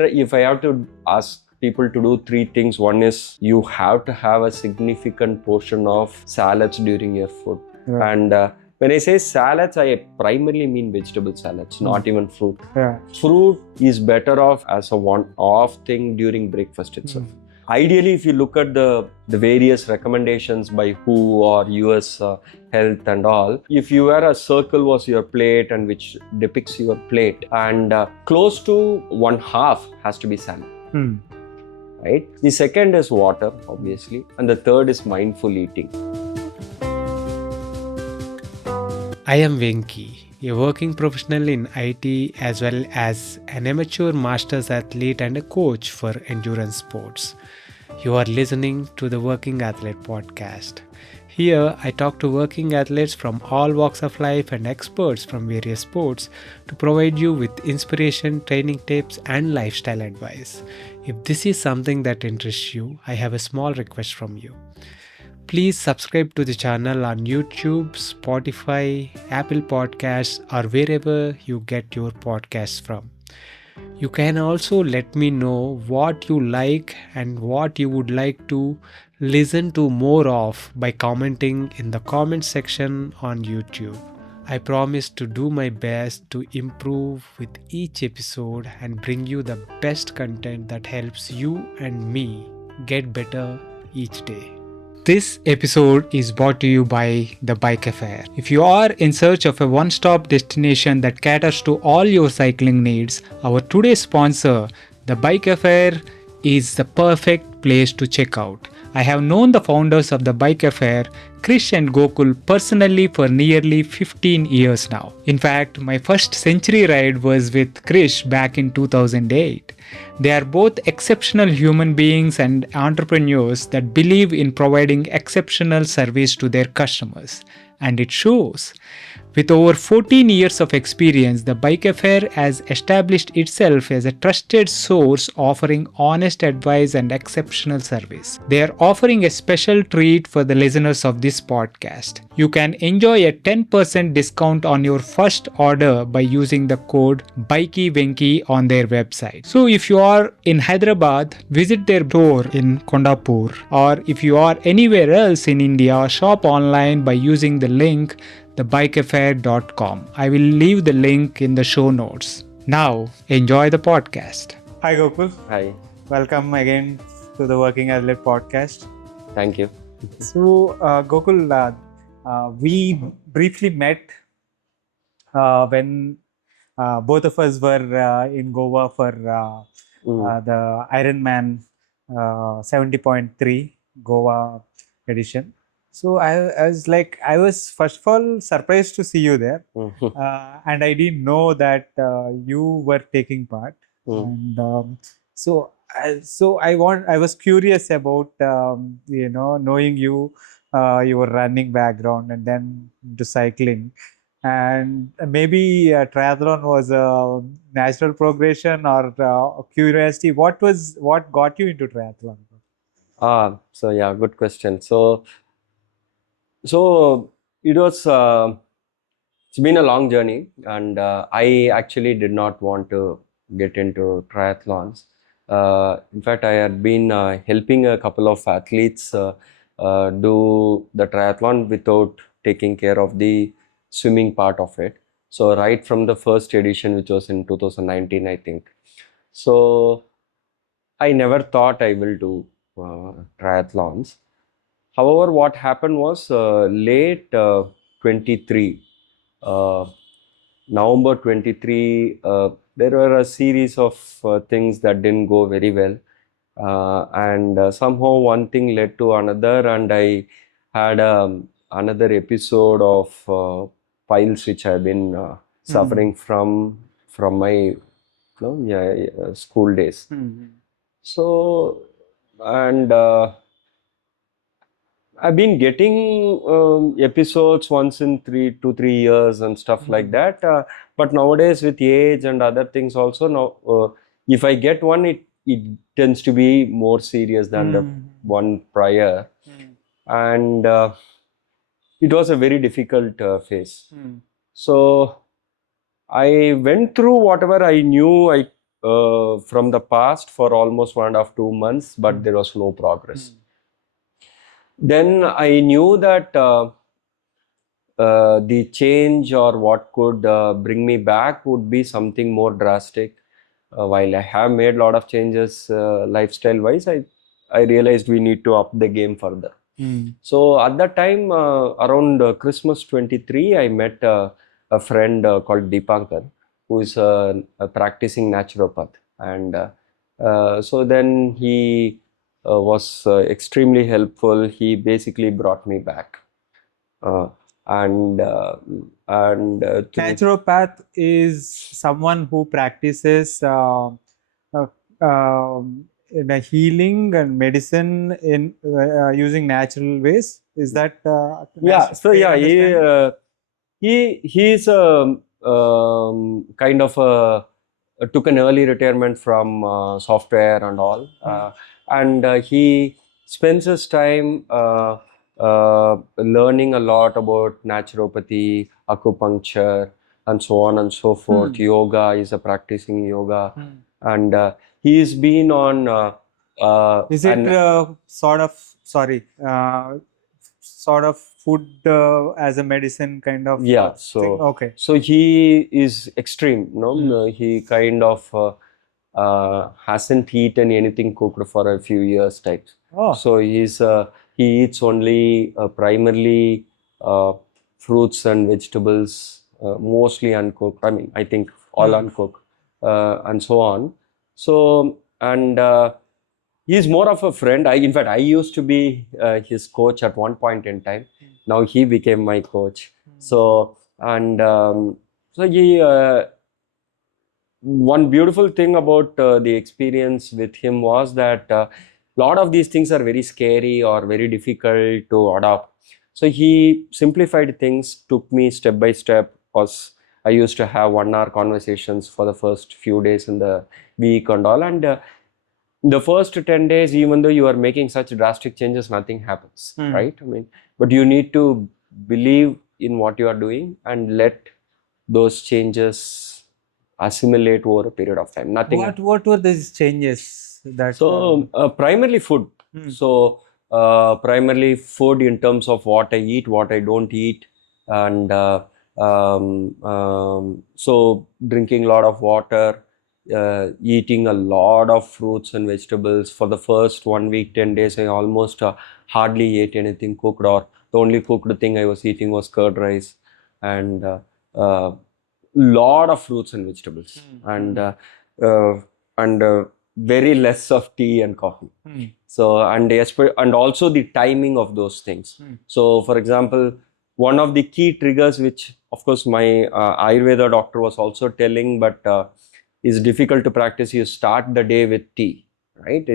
If I have to ask people to do three things, one is you have to have a significant portion of salads during your food. Right. And when I say salads, I primarily mean vegetable salads, not even fruit. Yeah. Fruit is better off as a one-off thing during breakfast itself. Ideally, if you look at the various recommendations by WHO or US Health and all, if you wear a circle was your plate and which depicts your plate, and close to one half has to be salad. Right? The second is water, obviously, and the third is mindful eating. I am Venky, a working professional in IT as well as an amateur masters athlete and a coach for endurance sports. You are listening to the Working Athlete Podcast. Here, I talk to working athletes from all walks of life and experts from various sports to provide you with inspiration, training tips, and lifestyle advice. If this is something that interests you, I have a small request from you. Please subscribe to the channel on YouTube, Spotify, Apple Podcasts, or wherever you get your podcasts from. You can also let me know what you like and what you would like to listen to more of by commenting in the comment section on YouTube. I promise to do my best to improve with each episode and bring you the best content that helps you and me get better each day. This episode is brought to you by The Bike Affair. If you are in search of a one-stop destination that caters to all your cycling needs, our today's sponsor, The Bike Affair, is the perfect place to check out. I have known the founders of The Bike Affair, Krish and Gokul, personally for nearly 15 years now. In fact, my first century ride was with Krish back in 2008. They are both exceptional human beings and entrepreneurs that believe in providing exceptional service to their customers. And it shows. With over 14 years of experience, the Bike Affair has established itself as a trusted source offering honest advice and exceptional service. They are offering a special treat for the listeners of this podcast. You can enjoy a 10% discount on your first order by using the code BikeyVenky on their website. So if you are in Hyderabad, visit their store in Kondapur, or if you are anywhere else in India, shop online by using the link thebikeaffair.com. I will leave the link in the show notes. Now, enjoy the podcast. Hi Gokul. Hi. Welcome again to the Working Athlete Podcast. Thank you. So, Gokul, we briefly met when both of us were in Goa for the Ironman 70.3 Goa edition. So I was first of all surprised to see you there, and I didn't know that you were taking part. And I was curious about knowing you, your running background, and then to cycling, and maybe triathlon was a natural progression or curiosity. What got you into triathlon? So yeah, good question. So it was, it's been a long journey, and I actually did not want to get into triathlons. In fact, I had been helping a couple of athletes do the triathlon without taking care of the swimming part of it. So right from the first edition, which was in 2019, I think. So I never thought I will do triathlons. However, what happened was late 23, November 23, there were a series of things that didn't go very well. And somehow one thing led to another, and I had another episode of piles which I've been suffering from my school days. So, and I've been getting episodes once in 3 to 3 years and stuff like that. But nowadays, with age and other things also, now if I get one, it tends to be more serious than the one prior. And it was a very difficult phase. So I went through whatever I knew I from the past for almost 1.5 2 months, but there was no progress. Then I knew that the change or what could bring me back would be something more drastic. While I have made a lot of changes lifestyle wise, I realized we need to up the game further. So at that time, around Christmas 23, I met a friend called Deepankar, who is a practicing naturopath. And so then he was extremely helpful. He basically brought me back. And Naturopath is someone who practices in a healing and medicine in using natural ways. Is that yeah, so fair yeah, understanding? he's kind of took an early retirement from software and all, and he spends his time learning a lot about naturopathy, acupuncture, and so on and so forth. Yoga, is a practicing yoga, and he's been on. Is it sort of food as a medicine kind of Yeah, thing? Okay. so he is extreme, no? He kind of hasn't eaten anything cooked for a few years types. Oh. So he eats only primarily fruits and vegetables, mostly uncooked. I mean, I think all uncooked, and so on. So, and he's more of a friend. In fact, I used to be his coach at one point in time. Now he became my coach. So, and so he, one beautiful thing about the experience with him was that a lot of these things are very scary or very difficult to adopt. So he simplified things, took me step by step. Because I used to have 1 hour conversations for the first few days in the week and all. And the first 10 days, even though you are making such drastic changes, nothing happens, right? I mean, but you need to believe in what you are doing and let those changes assimilate over a period of time. Nothing. What were these changes that? So primarily food. So primarily food in terms of what I eat, what I don't eat, and so drinking a lot of water, eating a lot of fruits and vegetables. For the first 1 week, 10 days, I almost hardly ate anything cooked, or the only cooked thing I was eating was curd rice, and lot of fruits and vegetables, and very less of tea and coffee. So and also the timing of those things. So for example, one of the key triggers, which of course my Ayurveda doctor was also telling, but is difficult to practice, you start the day with tea, right?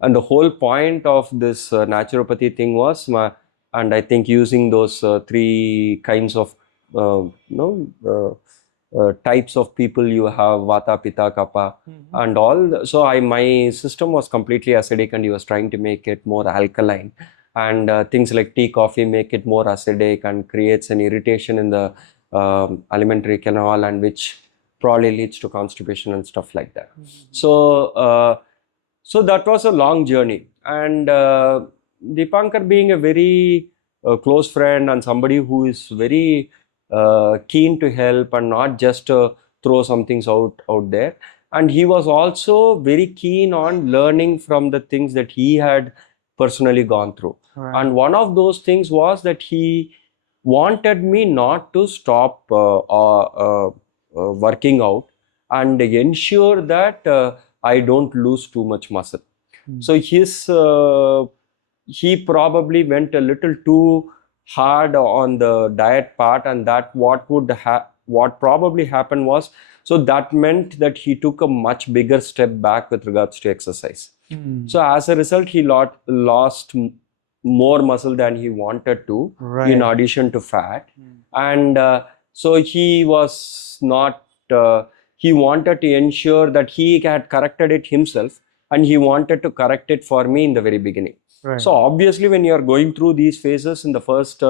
And the whole point of this naturopathy thing was, and I think using those 3 kinds of types of people, you have Vata, Pitta, Kapha, and all. So my system was completely acidic, and he was trying to make it more alkaline. And things like tea, coffee make it more acidic and creates an irritation in the alimentary canal, and which probably leads to constipation and stuff like that. So so that was a long journey. And Deepankar, being a very close friend and somebody who is very keen to help and not just throw some things out there, and he was also very keen on learning from the things that he had personally gone through. And one of those things was that he wanted me not to stop working out and ensure that I don't lose too much muscle. So he probably went a little too hard on the diet part, and that what probably happened was, so that meant that he took a much bigger step back with regards to exercise. So as a result, he lost more muscle than he wanted to, in addition to fat. And so he was not, he wanted to ensure that he had corrected it himself, and he wanted to correct it for me in the very beginning. So obviously, when you are going through these phases in the first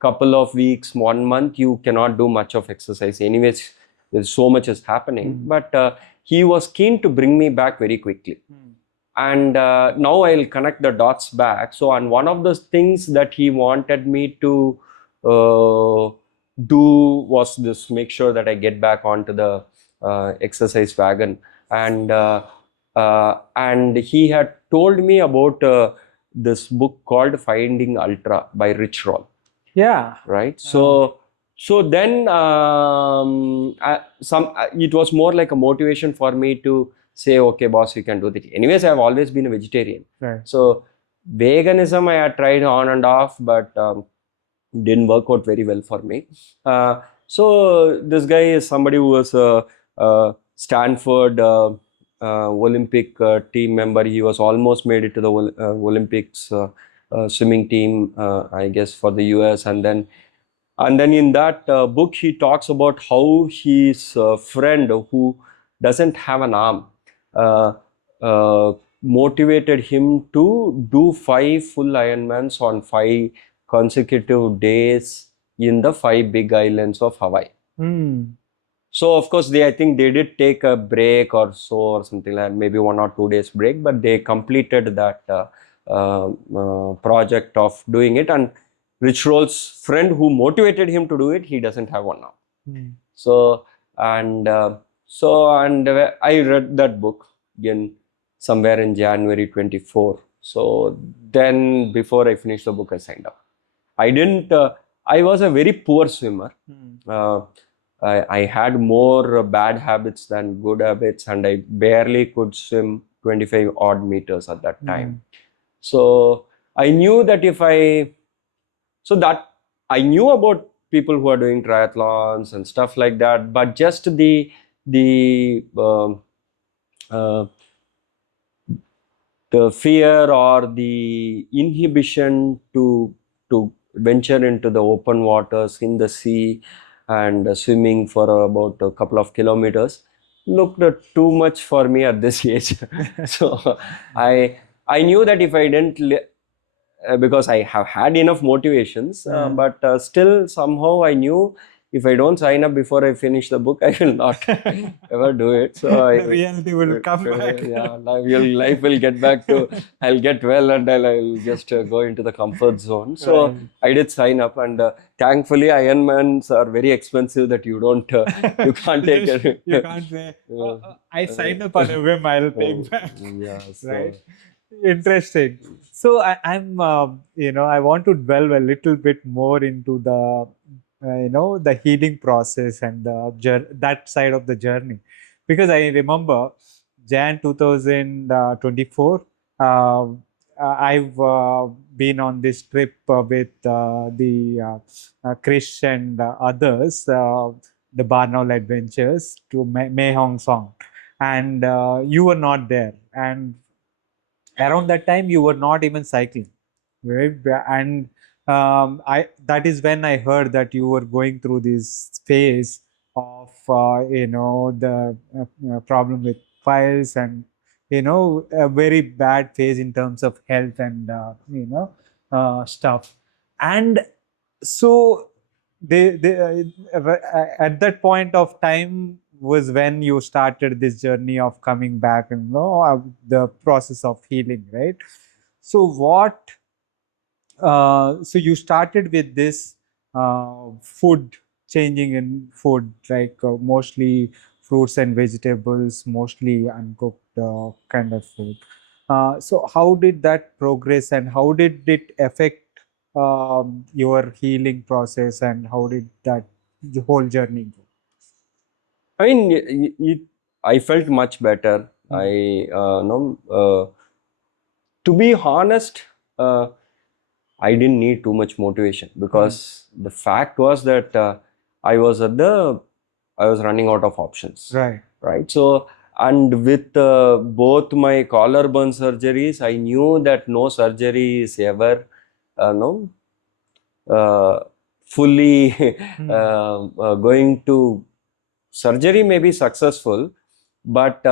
couple of weeks, 1 month, you cannot do much of exercise. Anyways, there's so much is happening. But he was keen to bring me back very quickly. And now I'll connect the dots back. So, and one of the things that he wanted me to do was this: make sure that I get back onto the exercise wagon. And he had told me about this book called Finding Ultra by Rich Roll. Yeah. Right. So then it was more like a motivation for me to say, okay, boss, you can do that. Anyways, I've always been a vegetarian. Right. So veganism I had tried on and off, but didn't work out very well for me. So this guy is somebody who was a Stanford Olympic team member. He was almost made it to the Olympics swimming team, I guess, for the US. And then in that book, he talks about how his friend who doesn't have an arm motivated him to do 5 full Ironmans on 5 consecutive days in the 5 big islands of Hawaii. So of course I think they did take a break or so, or something like maybe 1 or 2 days break, but they completed that project of doing it. And Rich Roll's friend who motivated him to do it, he doesn't have one now. So I read that book somewhere in January 24. So then before I finished the book, I signed up. I was a very poor swimmer. I had more bad habits than good habits, and I barely could swim 25 odd meters at that time. So I knew that I knew about people who are doing triathlons and stuff like that, but just the fear or the inhibition to venture into the open waters in the sea and swimming for about a couple of kilometers looked too much for me at this age. So I knew that if I didn't because I have had enough motivations, but still somehow I knew if I don't sign up before I finish the book, I will not ever do it. So the reality will come back. Yeah, life will get back to, I'll get well and I'll just go into the comfort zone. So I did sign up, and thankfully Ironmans are very expensive that you can't take it. You can't say, I signed up on a whim, I'll pay back. Yeah, so. Right. Interesting. So I'm, I want to delve a little bit more into the, the healing process and that side of the journey, because I remember Jan 2024. I've been on this trip with the Krish and others, the Barnaul Adventures, to Mae Hong Song, and you were not there, and around that time you were not even cycling, right? And that is when I heard that you were going through this phase of the problem with files, and a very bad phase in terms of health and stuff. And so at that point of time was when you started this journey of coming back and the process of healing, right? So so you started with this food, changing in food, like mostly fruits and vegetables, mostly uncooked kind of food. So how did that progress, and how did it affect your healing process, and how did that the whole journey go? I mean, I felt much better. To be honest, I didn't need too much motivation, because the fact was that I was running out of options. Right. So, and with both my collarbone surgeries, I knew that no surgery is ever fully going to. Surgery may be successful, but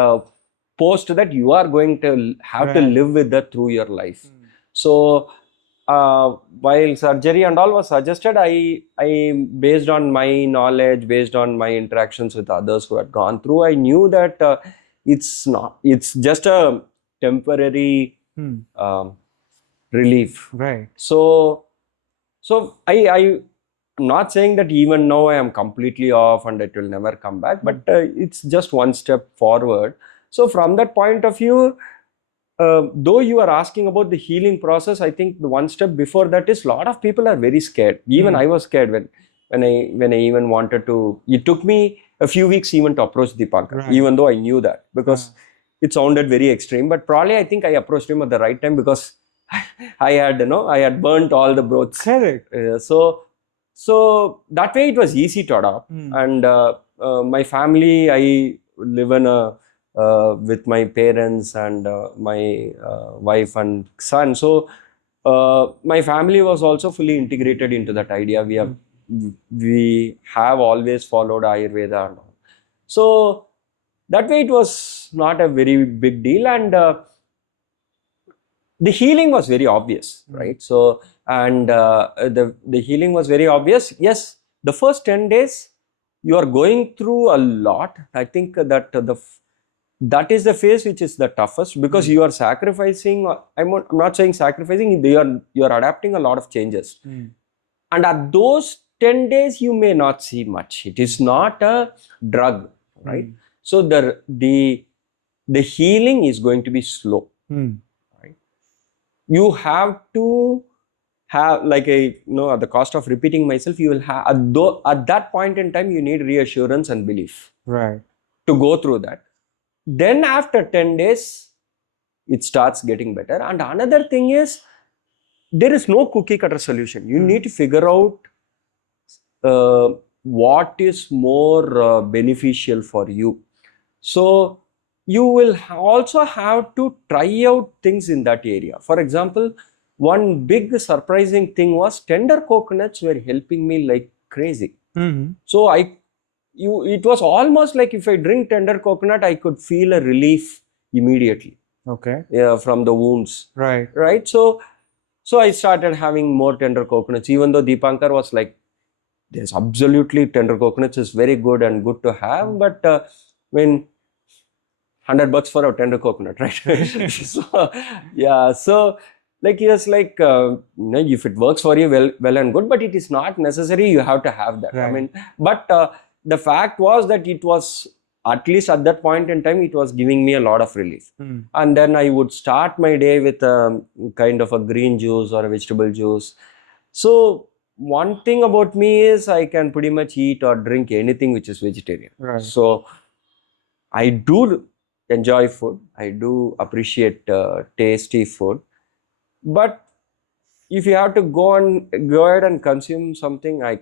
post that you are going to have to live with that through your life. So while surgery and all was suggested, I based on my knowledge, based on my interactions with others who had gone through, I knew that it's not. It's just a temporary um, relief. Right. So I'm not saying that even now I am completely off and it will never come back, but it's just one step forward. So from that point of view, though you are asking about the healing process, I think the one step before that is a lot of people are very scared. Even I was scared when I even wanted to. It took me a few weeks even to approach Deepankar, even though I knew that, because it sounded very extreme. But probably I think I approached him at the right time, because I had burnt all the broths. Correct. So that way it was easy to adopt. And my family, I live in with my parents and my wife and son. So my family was also fully integrated into that idea. We have always followed Ayurveda and all. So that way it was not a very big deal, and the healing was very obvious, right? So, and the healing was very obvious. Yes, the first 10 days you are going through a lot. I think that is the phase which is the toughest, because you are sacrificing. I'm not saying sacrificing. You are adapting a lot of changes, and at those 10 days you may not see much. It is not a drug, right? So the healing is going to be slow. You have to have, like, at the cost of repeating myself, you will have, at that point in time, you need reassurance and belief, right, to go through that. Then after 10 days, it starts getting better. And another thing is, there is no cookie cutter solution. You need to figure out what is more beneficial for you. So you will also have to try out things in that area. For example, one big surprising thing was tender coconuts were helping me like crazy. So it was almost like if I drink tender coconut, I could feel a relief immediately. Okay. Yeah, from the wounds. Right. So I started having more tender coconuts, even though Deepankar was like, there's absolutely, tender coconuts is very good and good to have, but when $100 for a tender coconut, right? So like he was like, if it works for you, well and good, but it is not necessary you have to have that. Right. I mean, but the fact was that it was, at least at that point in time, it was giving me a lot of relief. And then I would start my day with kind of a green juice or a vegetable juice. So one thing about me is I can pretty much eat or drink anything which is vegetarian. Right. So I do enjoy food. I do appreciate tasty food. But if you have to go ahead and consume something, I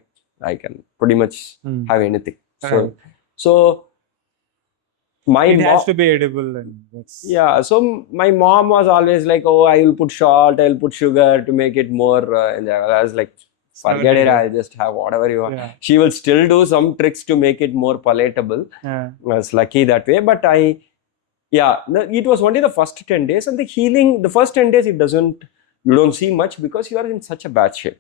can pretty much have anything. Right. So it has to be edible, and that's... Yeah, so my mom was always like, oh, I will put salt, I will put sugar to make it more enjoyable. I was like, forget it, I'll just have whatever you want. Yeah. She will still do some tricks to make it more palatable. I was lucky that way, but it was only the first 10 days, and the healing, the first 10 days, you don't see much because you are in such a bad shape,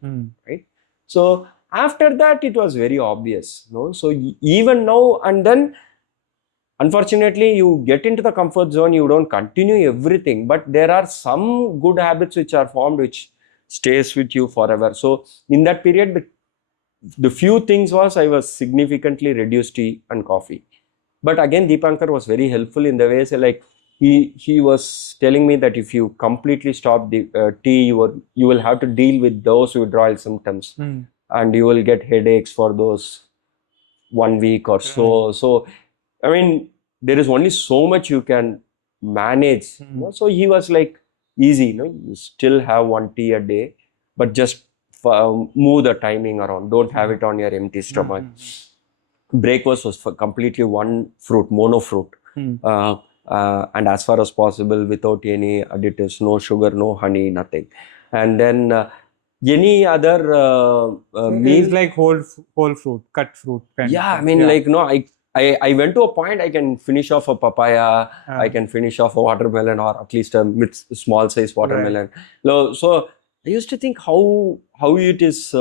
right? So after that, it was very obvious, so even now, and then unfortunately, you get into the comfort zone, you don't continue everything, but there are some good habits which are formed, which stays with you forever. So in that period, the few things was, I was significantly reduced tea and coffee. But again, Deepankar was very helpful in the way, say, like, he was telling me that if you completely stop the tea, you will have to deal with those withdrawal symptoms, and you will get headaches for those 1 week or so. So I mean, there is only so much you can manage. So he was like, easy, you still have 1 tea a day, but just move the timing around. Don't have it on your empty stomach. Breakfast was for completely one fruit, mono fruit. And as far as possible, without any additives, no sugar, no honey, nothing. And then any other meal. It's like whole fruit, cut fruit. I mean, like, I went to a point I can finish off a papaya, I can finish off a watermelon, or at least a small size watermelon. Right. So I used to think how it is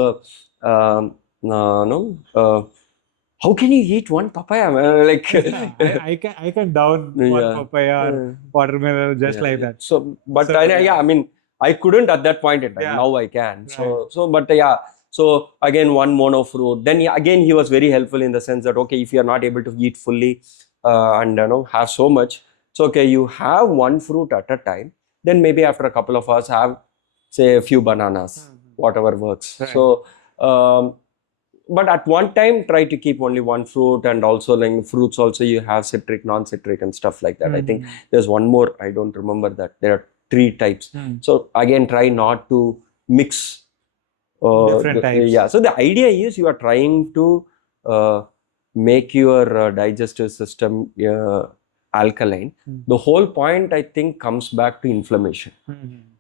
how can you eat one papaya, man? Like, I can down one yeah. papaya or watermelon just Yeah, like yeah. that. So, but So, yeah, I mean, I couldn't at that point in time. Yeah. Now I can. Right. So, but yeah. So again, one mono fruit. Then again, he was very helpful in the sense that okay, if you are not able to eat fully and have so much, it's okay. You have one fruit at a time. Then maybe after a couple of hours, have say a few bananas, whatever works. Right. So. But at one time try to keep only one fruit, and also like fruits also you have citric, non-citric and stuff like that. I think there's one more, I don't remember that. There are 3 types. So again, try not to mix Different types. yeah. So the idea is you are trying to make your digestive system alkaline. The whole point I think comes back to inflammation,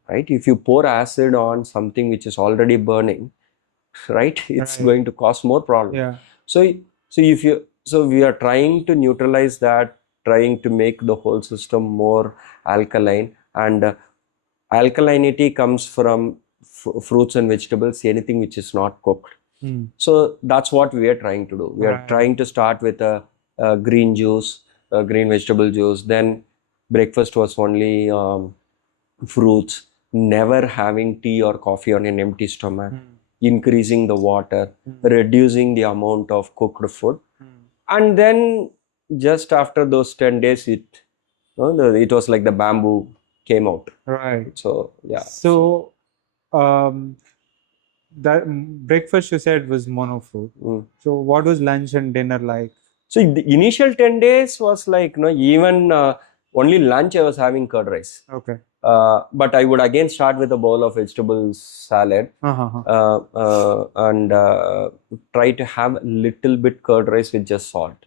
right? If you pour acid on something which is already burning, right, it's going to cause more problems. Yeah. So we are trying to neutralize that, trying to make the whole system more alkaline, and alkalinity comes from fruits and vegetables, anything which is not cooked. So that's what we are trying to do. We are trying to start with a green juice, green vegetable juice. Then breakfast was only fruits, never having tea or coffee on an empty stomach, increasing the water, reducing the amount of cooked food. And then just after those 10 days, it was like the bamboo came out. Right. So, yeah. So, that breakfast you said was mono fruit. So, what was lunch and dinner like? So, the initial 10 days was like, even only lunch I was having curd rice. Okay. But I would again start with a bowl of vegetable salad and try to have a little bit curd rice with just salt,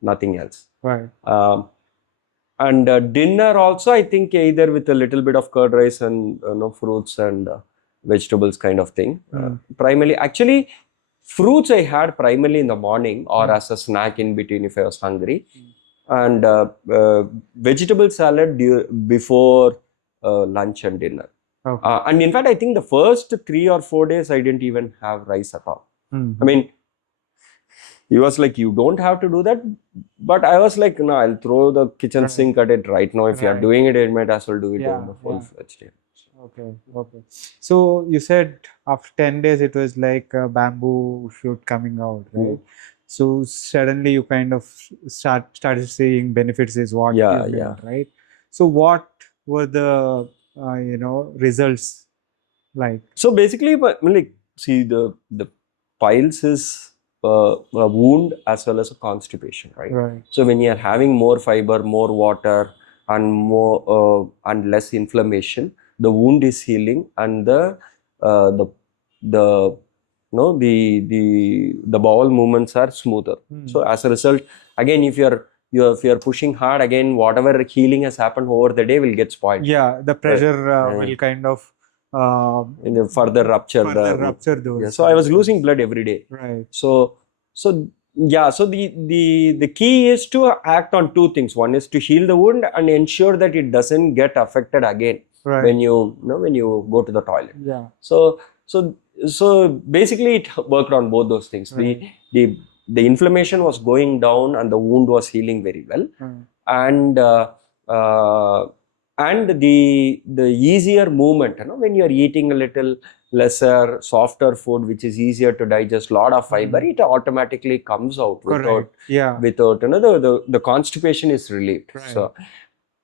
nothing else. Right. And dinner also, I think either with a little bit of curd rice and fruits and vegetables kind of thing. Primarily, actually, fruits I had primarily in the morning or as a snack in between if I was hungry. And vegetable salad before lunch and dinner. Okay. And in fact, I think the first 3 or 4 days, I didn't even have rice at all. I mean, he was like, you don't have to do that. But I was like, no, I'll throw the kitchen sink at it right now. If you are doing it, you might as well do it in the full-fledged day. Okay. Okay. So you said after 10 days, it was like a bamboo shoot coming out, right? So suddenly you kind of started seeing benefits is what you meant, right? So what were the results like? So basically, like, see, the piles is a wound as well as a constipation, right? So when you are having more fiber, more water, and more and less inflammation, the wound is healing, and the bowel movements are smoother. So as a result, again, if you're pushing hard, again, whatever healing has happened over the day will get spoiled. Yeah, the pressure will kind of further rupture those. Yeah, so I was losing blood every day. Right. So the key is to act on 2 things. One is to heal the wound and ensure that it doesn't get affected again when you go to the toilet. Yeah. So basically it worked on both those things. Right. The inflammation was going down and the wound was healing very well. And the easier movement, when you are eating a little lesser, softer food, which is easier to digest, lot of fiber, it automatically comes out without the constipation is relieved. Right. So,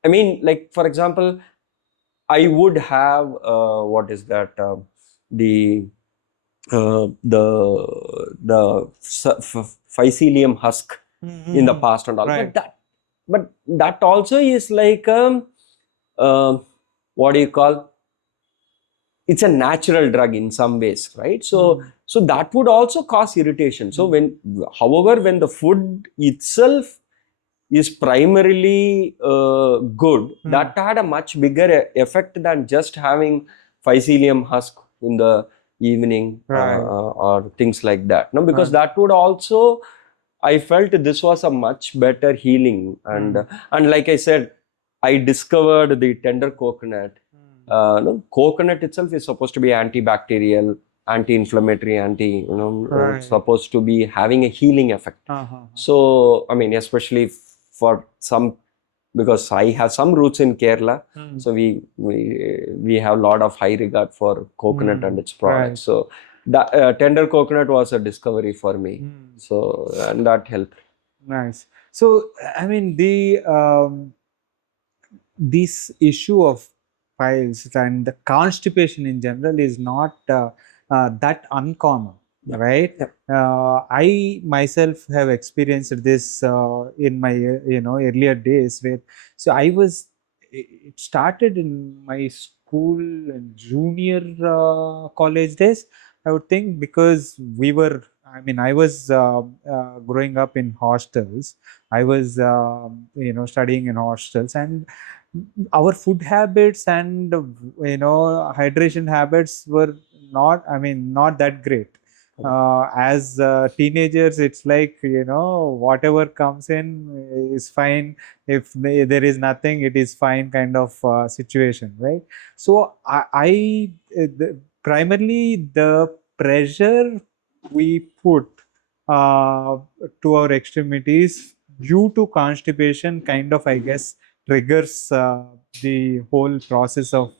I mean, like, for example, I would have what is that the phycelium husk in the past and all. Right. But that also is like what do you call? It's a natural drug in some ways, right? So that would also cause irritation. So however, when the food itself is primarily good, that had a much bigger effect than just having phycelium husk in the evening or things like that. No, because that would also, I felt this was a much better healing. And like I said, I discovered the tender coconut. Coconut itself is supposed to be antibacterial, anti-inflammatory, Right. supposed to be having a healing effect. So, I mean, especially for some, because I have some roots in Kerala, so we have a lot of high regard for coconut and its products. Right. So, the tender coconut was a discovery for me. So, and that helped. Nice. So, I mean, this issue of piles and the constipation in general is not that uncommon, right? I myself have experienced this in my earlier days, where so it started in my school and junior college days, I would think, because I was growing up in hostels. I was studying in hostels, and our food habits and hydration habits were not that great. As teenagers, it's like whatever comes in is fine. If there is nothing, it is fine kind of situation, right? So primarily the pressure we put uh, to our extremities due to constipation kind of, I guess, triggers the whole process of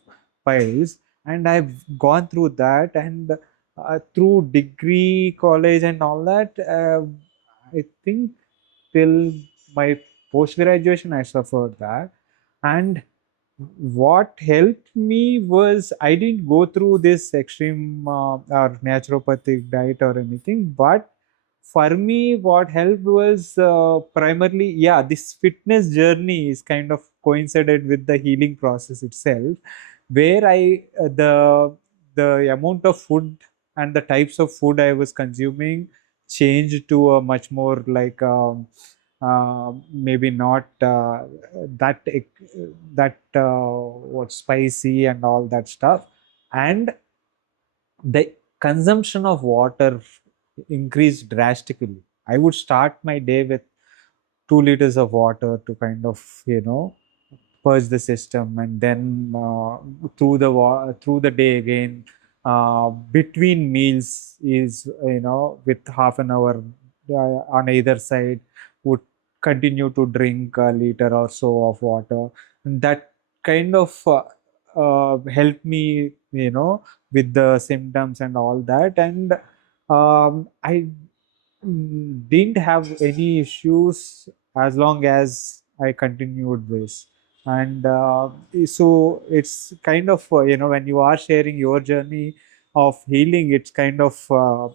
piles. And I've gone through that, and through degree, college, and all that, I think till my post graduation, I suffered that. And what helped me was I didn't go through this extreme or naturopathic diet or anything, but for me, what helped was primarily, yeah, this fitness journey is kind of coincided with the healing process itself, where the amount of food and the types of food I was consuming changed to a much more like maybe not that what spicy and all that stuff, and the consumption of water increased drastically. I would start my day with 2 liters of water to kind of purge the system, and then through the day again, between meals is with half an hour on either side, would continue to drink a liter or so of water. And that kind of helped me with the symptoms and all that. And I didn't have any issues as long as I continued this. And so it's kind of when you are sharing your journey of healing, it's kind of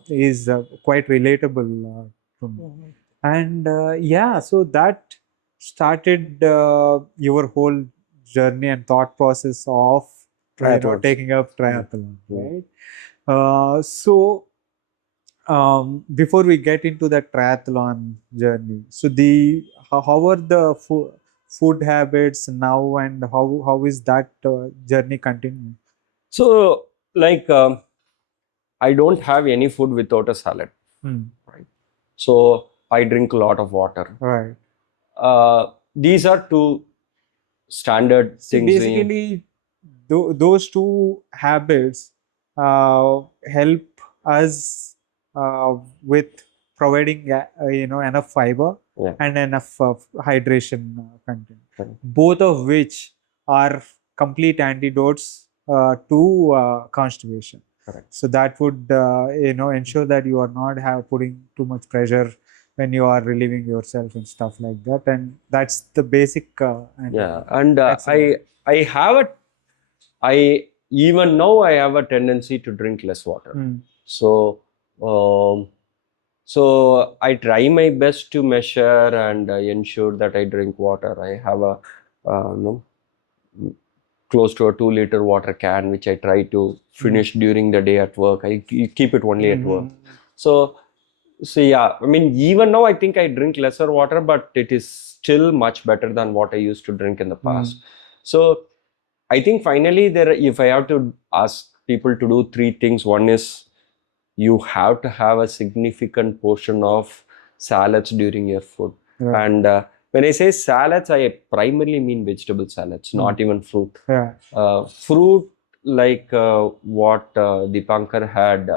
is quite relatable to me. And yeah, so that started your whole journey and thought process of Triathlons. taking up triathlon, right? So before we get into the triathlon journey, so how are the food habits now, and how is that journey continuing? So, like, I don't have any food without a salad. Right. So, I drink a lot of water. Right. These are two standard So things. basically, those two habits help us with providing enough fiber and enough hydration content. Both of which are complete antidotes to constipation. Correct. So that would ensure that you are not putting too much pressure when you are relieving yourself and stuff like that. And that's the basic Yeah, and excellent. I even now I have a tendency to drink less water. So so I try my best to measure and ensure that I drink water. I have a close to a 2-liter water can, which I try to finish during the day at work. I keep it only at work. So yeah, I mean, even now I think I drink lesser water, but it is still much better than what I used to drink in the past. So I think finally if I have to ask people to do 3 things, one is you have to have a significant portion of salads during your food. Right. And when I say salads, I primarily mean vegetable salads, not even fruit. Yeah. Fruit like what Dipankar had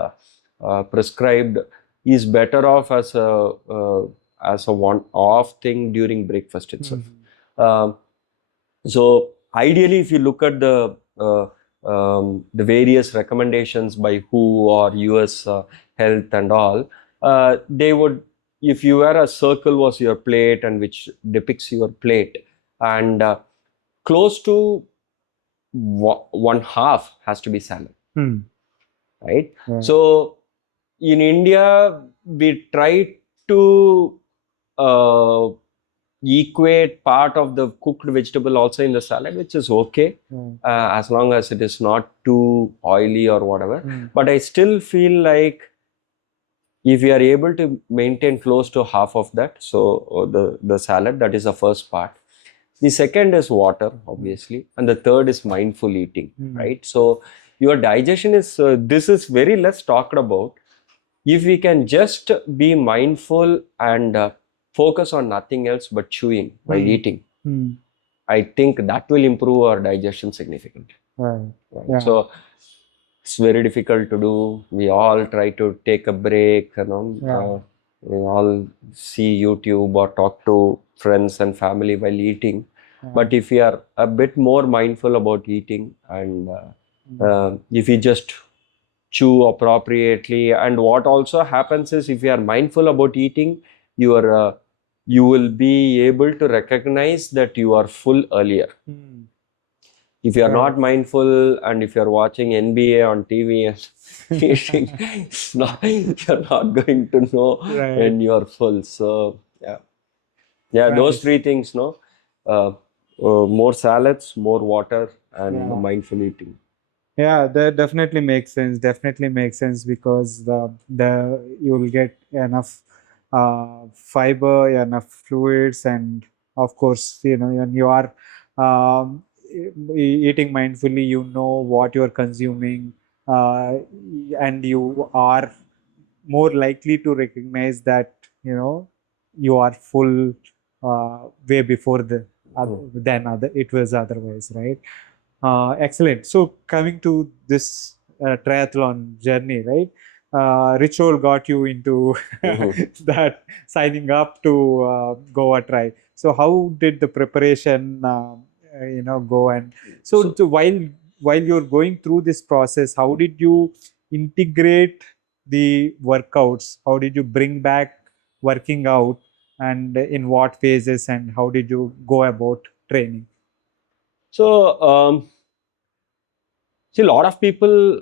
prescribed is better off as a one-off thing during breakfast itself. Um, so ideally, if you look at the various recommendations by WHO or US Health and all, they would, if you were a circle was your plate and which depicts your plate, and close to one half has to be salad, right? Yeah. So in India, we try to equate part of the cooked vegetable also in the salad, which is okay, as long as it is not too oily or whatever. But I still feel like if we are able to maintain close to half of that, so the salad, that is the first part. The second is water, obviously, and the third is mindful eating, right? So your digestion is, this is very less talked about. If we can just be mindful and focus on nothing else but chewing while eating, I think that will improve our digestion significantly. Right. Right? So it's very difficult to do. We all try to take a break, we all see YouTube or talk to friends and family while eating. But if we are a bit more mindful about eating, and if we just chew appropriately, and what also happens is, if you are mindful about eating, you will be able to recognize that you are full earlier. If you are not mindful, and if you are watching NBA on TV and eating, you're not going to know when you are full. So those three things, more salads, more water, and mindful eating. Yeah, that definitely makes sense. Definitely makes sense, because you'll get enough fiber, enough fluids, and of course, when you are eating mindfully, you know what you are consuming, and you are more likely to recognize that you are full way before it was otherwise, right? Excellent. So coming to this triathlon journey, right? Ritual got you into that, signing up to Goa Tri. So how did the preparation, go? And so while you're going through this process, how did you integrate the workouts? How did you bring back working out, and in what phases, and how did you go about training? So, see, a lot of people,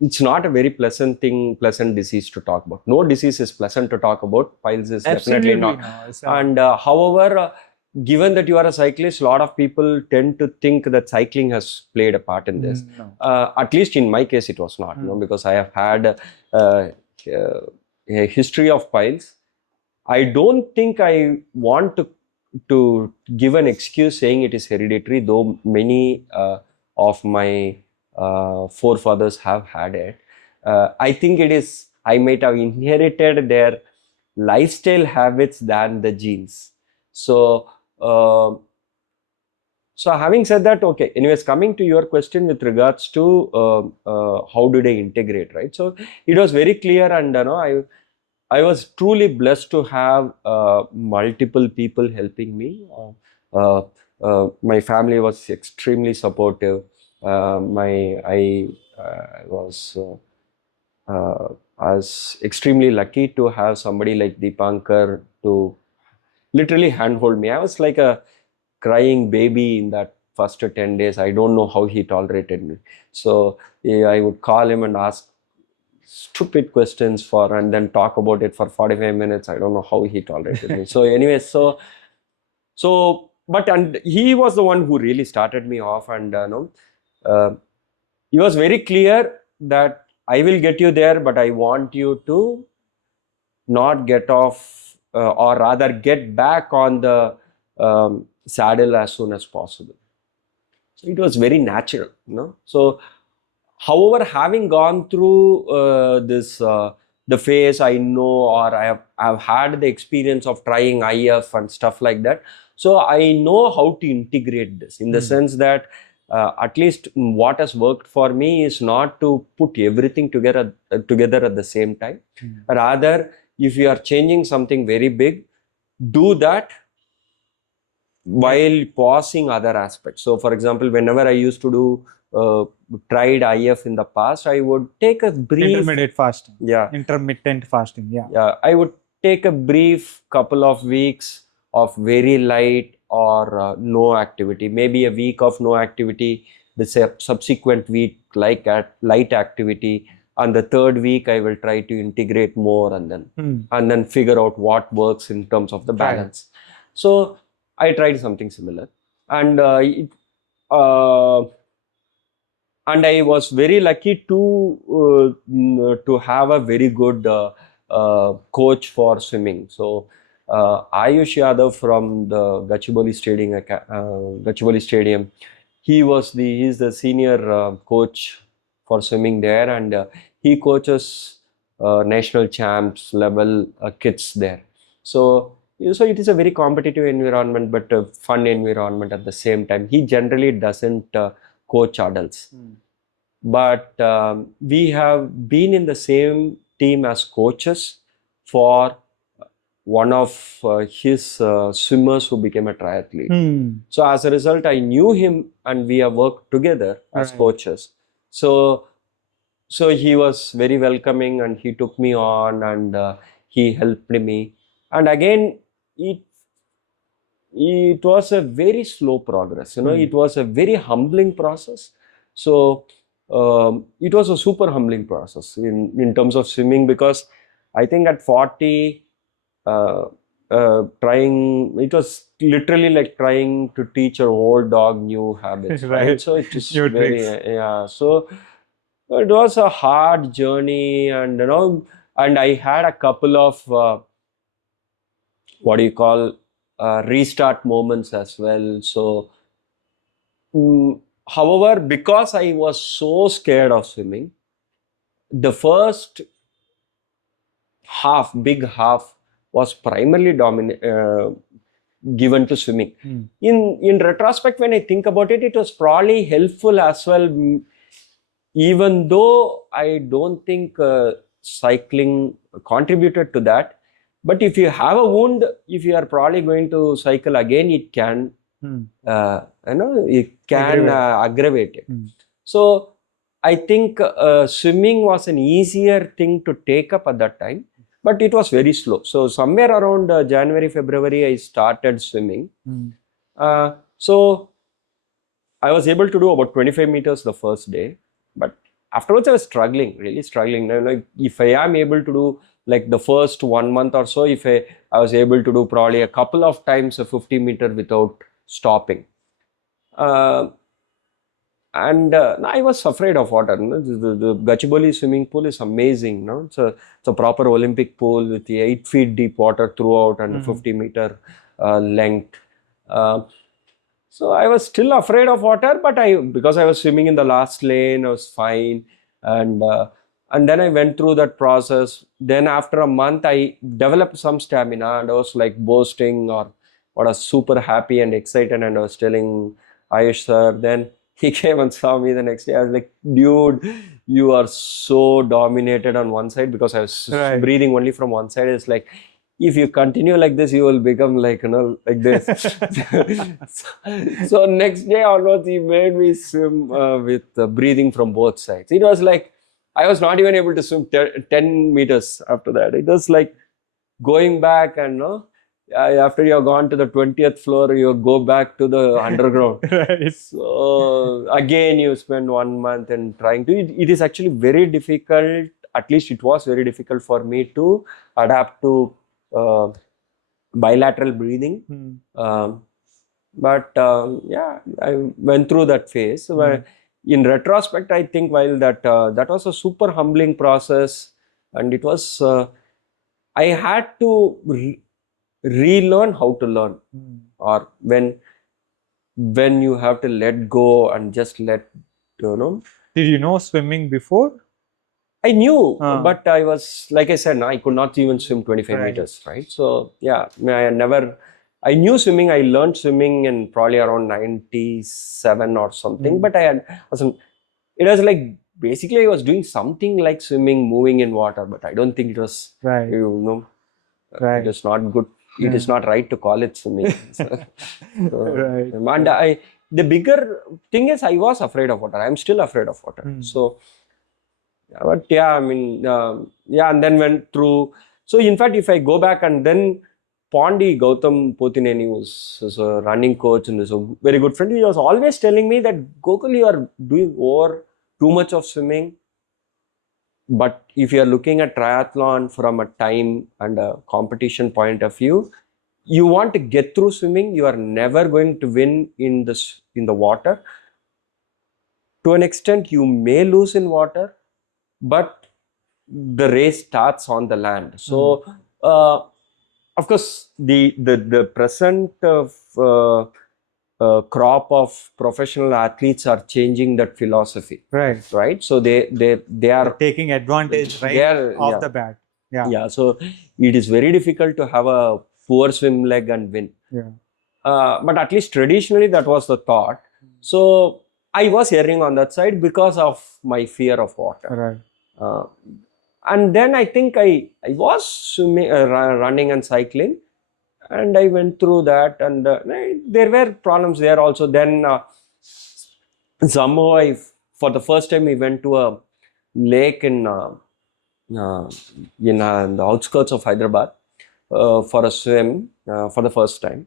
it's not a very pleasant disease to talk about. No disease is pleasant to talk about. Piles is definitely not. And however, given that you are a cyclist, a lot of people tend to think that cycling has played a part in this. At least in my case, it was not, because I have had a history of piles. I don't think I want to give an excuse saying it is hereditary, though many of my forefathers have had it. I think I might have inherited their lifestyle habits than the genes. So having said that, okay, anyways, coming to your question with regards to how did I integrate, right? So it was very clear, and I was truly blessed to have multiple people helping me. My family was extremely supportive. I was extremely lucky to have somebody like Dipankar to literally handhold me. I was like a crying baby in that first 10 days. I don't know how he tolerated me. So I would call him and ask stupid questions and then talk about it for 45 minutes. I don't know how he tolerated me. So anyway, and he was the one who really started me off, and he was very clear that I will get you there, but I want you to not get off, or rather get back on the saddle as soon as possible. So it was very natural, So, however, having gone through the phase, I know, or I've had the experience of trying IF and stuff like that. So I know how to integrate this in the sense that at least what has worked for me is not to put everything together at the same time. Rather, if you are changing something very big, do that while pausing other aspects. So, for example, whenever I used to do tried IF in the past, I would take a brief Intermittent fasting. yeah Intermittent fasting. Yeah. yeah I would take a brief couple of weeks of very light or no activity, maybe a week of no activity, the subsequent week like at light activity, and the third week I will try to integrate more, and then figure out what works in terms of the balance. So I tried something similar, and and I was very lucky to have a very good coach for swimming. So Ayush Yadav from the Gachibowli Stadium, he's the senior coach for swimming there, and he coaches national champs level kids there. So it is a very competitive environment, but a fun environment at the same time. He generally doesn't coach adults. But we have been in the same team as coaches for one of his swimmers who became a triathlete. So as a result, I knew him and we have worked together as coaches. So he was very welcoming and he took me on, and he helped me. And again, it was a very slow progress. It was a very humbling process. So it was a super humbling process in terms of swimming, because I think at 40, it was literally like trying to teach an old dog new habits, right? So it is very, so it was a hard journey, and and I had a couple of restart moments as well. So however, because I was so scared of swimming, the first big half was primarily given to swimming. In retrospect, when I think about it, it was probably helpful as well, even though I don't think cycling contributed to that. But if you have a wound, if you are probably going to cycle again, it can aggravate it. So I think swimming was an easier thing to take up at that time, but it was very slow. So somewhere around January, February, I started swimming. So I was able to do about 25 meters the first day, but afterwards I was really struggling. Like, if I am able to do like the first 1 month or so, if I was able to do probably a couple of times a 50-meter without stopping. And I was afraid of water. The Gachibowli swimming pool is amazing. It's a proper Olympic pool with the 8 feet deep water throughout and 50-meter length. So I was still afraid of water, but because I was swimming in the last lane, I was fine. And then I went through that process. Then after a month, I developed some stamina, and I was like boasting, or I was super happy and excited, and I was telling Ayush sir. Then he came and saw me the next day. I was like, dude, you are so dominated on one side, because I was breathing only from one side. It's like, if you continue like this, you will become like, like this. So next day onwards, he made me swim with breathing from both sides. It was like, I was not even able to swim 10 meters after that. It was like going back, and after you have gone to the 20th floor, you go back to the underground. So again, you spend 1 month and trying to, it is actually very difficult. At least it was very difficult for me to adapt to bilateral breathing. But I went through that phase. But in retrospect, I think while that was a super humbling process, and it was, I had to relearn how to learn, or when you have to let go and just let, Did you know swimming before? I knew, but I was, like I said, I could not even swim 25 meters, right? So yeah, I never I knew swimming. I learned swimming in probably around 97 or something. But it was like basically I was doing something like swimming, moving in water. But I don't think it was, Right. it is not good. It is not right to call it swimming. Right. And the bigger thing is I was afraid of water. I'm still afraid of water. So, but yeah, I mean, and then went through. So in fact, if I go back and then Pondi Gautam Potineni was a running coach and is a very good friend. He was always telling me that Gokul, you are doing too much of swimming. But if you are looking at triathlon from a time and a competition point of view, you want to get through swimming. You are never going to win in the water. To an extent, you may lose in water, but the race starts on the land. So, of course, the present crop of professional athletes are changing that philosophy. Right. So they are taking advantage off the bat. Yeah. So it is very difficult to have a poor swim leg and win. But at least traditionally that was the thought. So I was erring on that side because of my fear of water. And then I think I was swimming, running and cycling, and I went through that, and there were problems there also. Then somehow for the first time, we went to a lake in the outskirts of Hyderabad for a swim for the first time.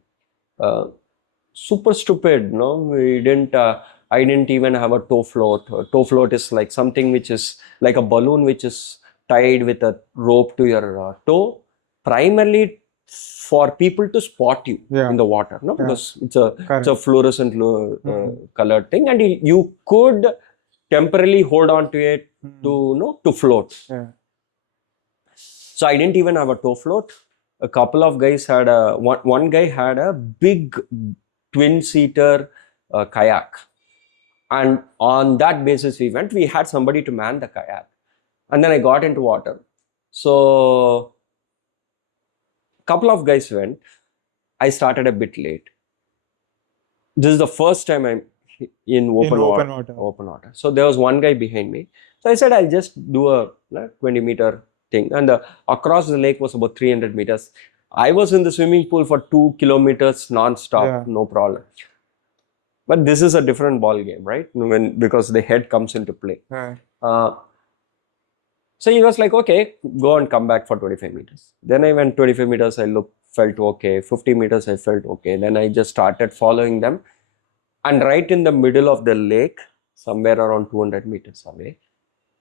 Super stupid, no? We didn't. I didn't even have a toe float. A toe float is like something which is like a balloon which is tied with a rope to your toe, primarily for people to spot you in the water, no? Because it's a fluorescent colored thing, and you could temporarily hold on to it to float. So I didn't even have a toe float. A couple of guys had one guy had a big twin-seater kayak, and on that basis we had somebody to man the kayak. And then I got into water. So a couple of guys went. I started a bit late. This is the first time I'm in open water. So there was one guy behind me. So I said, I'll just do a 20-meter thing. And across the lake was about 300 meters. I was in the swimming pool for 2 kilometers non-stop, no problem. But this is a different ball game, right? Because the head comes into play. So he was like, okay, go and come back for 25 meters. Then I went 25 meters, felt okay. 50 meters, I felt okay. Then I just started following them. And right in the middle of the lake, somewhere around 200 meters away,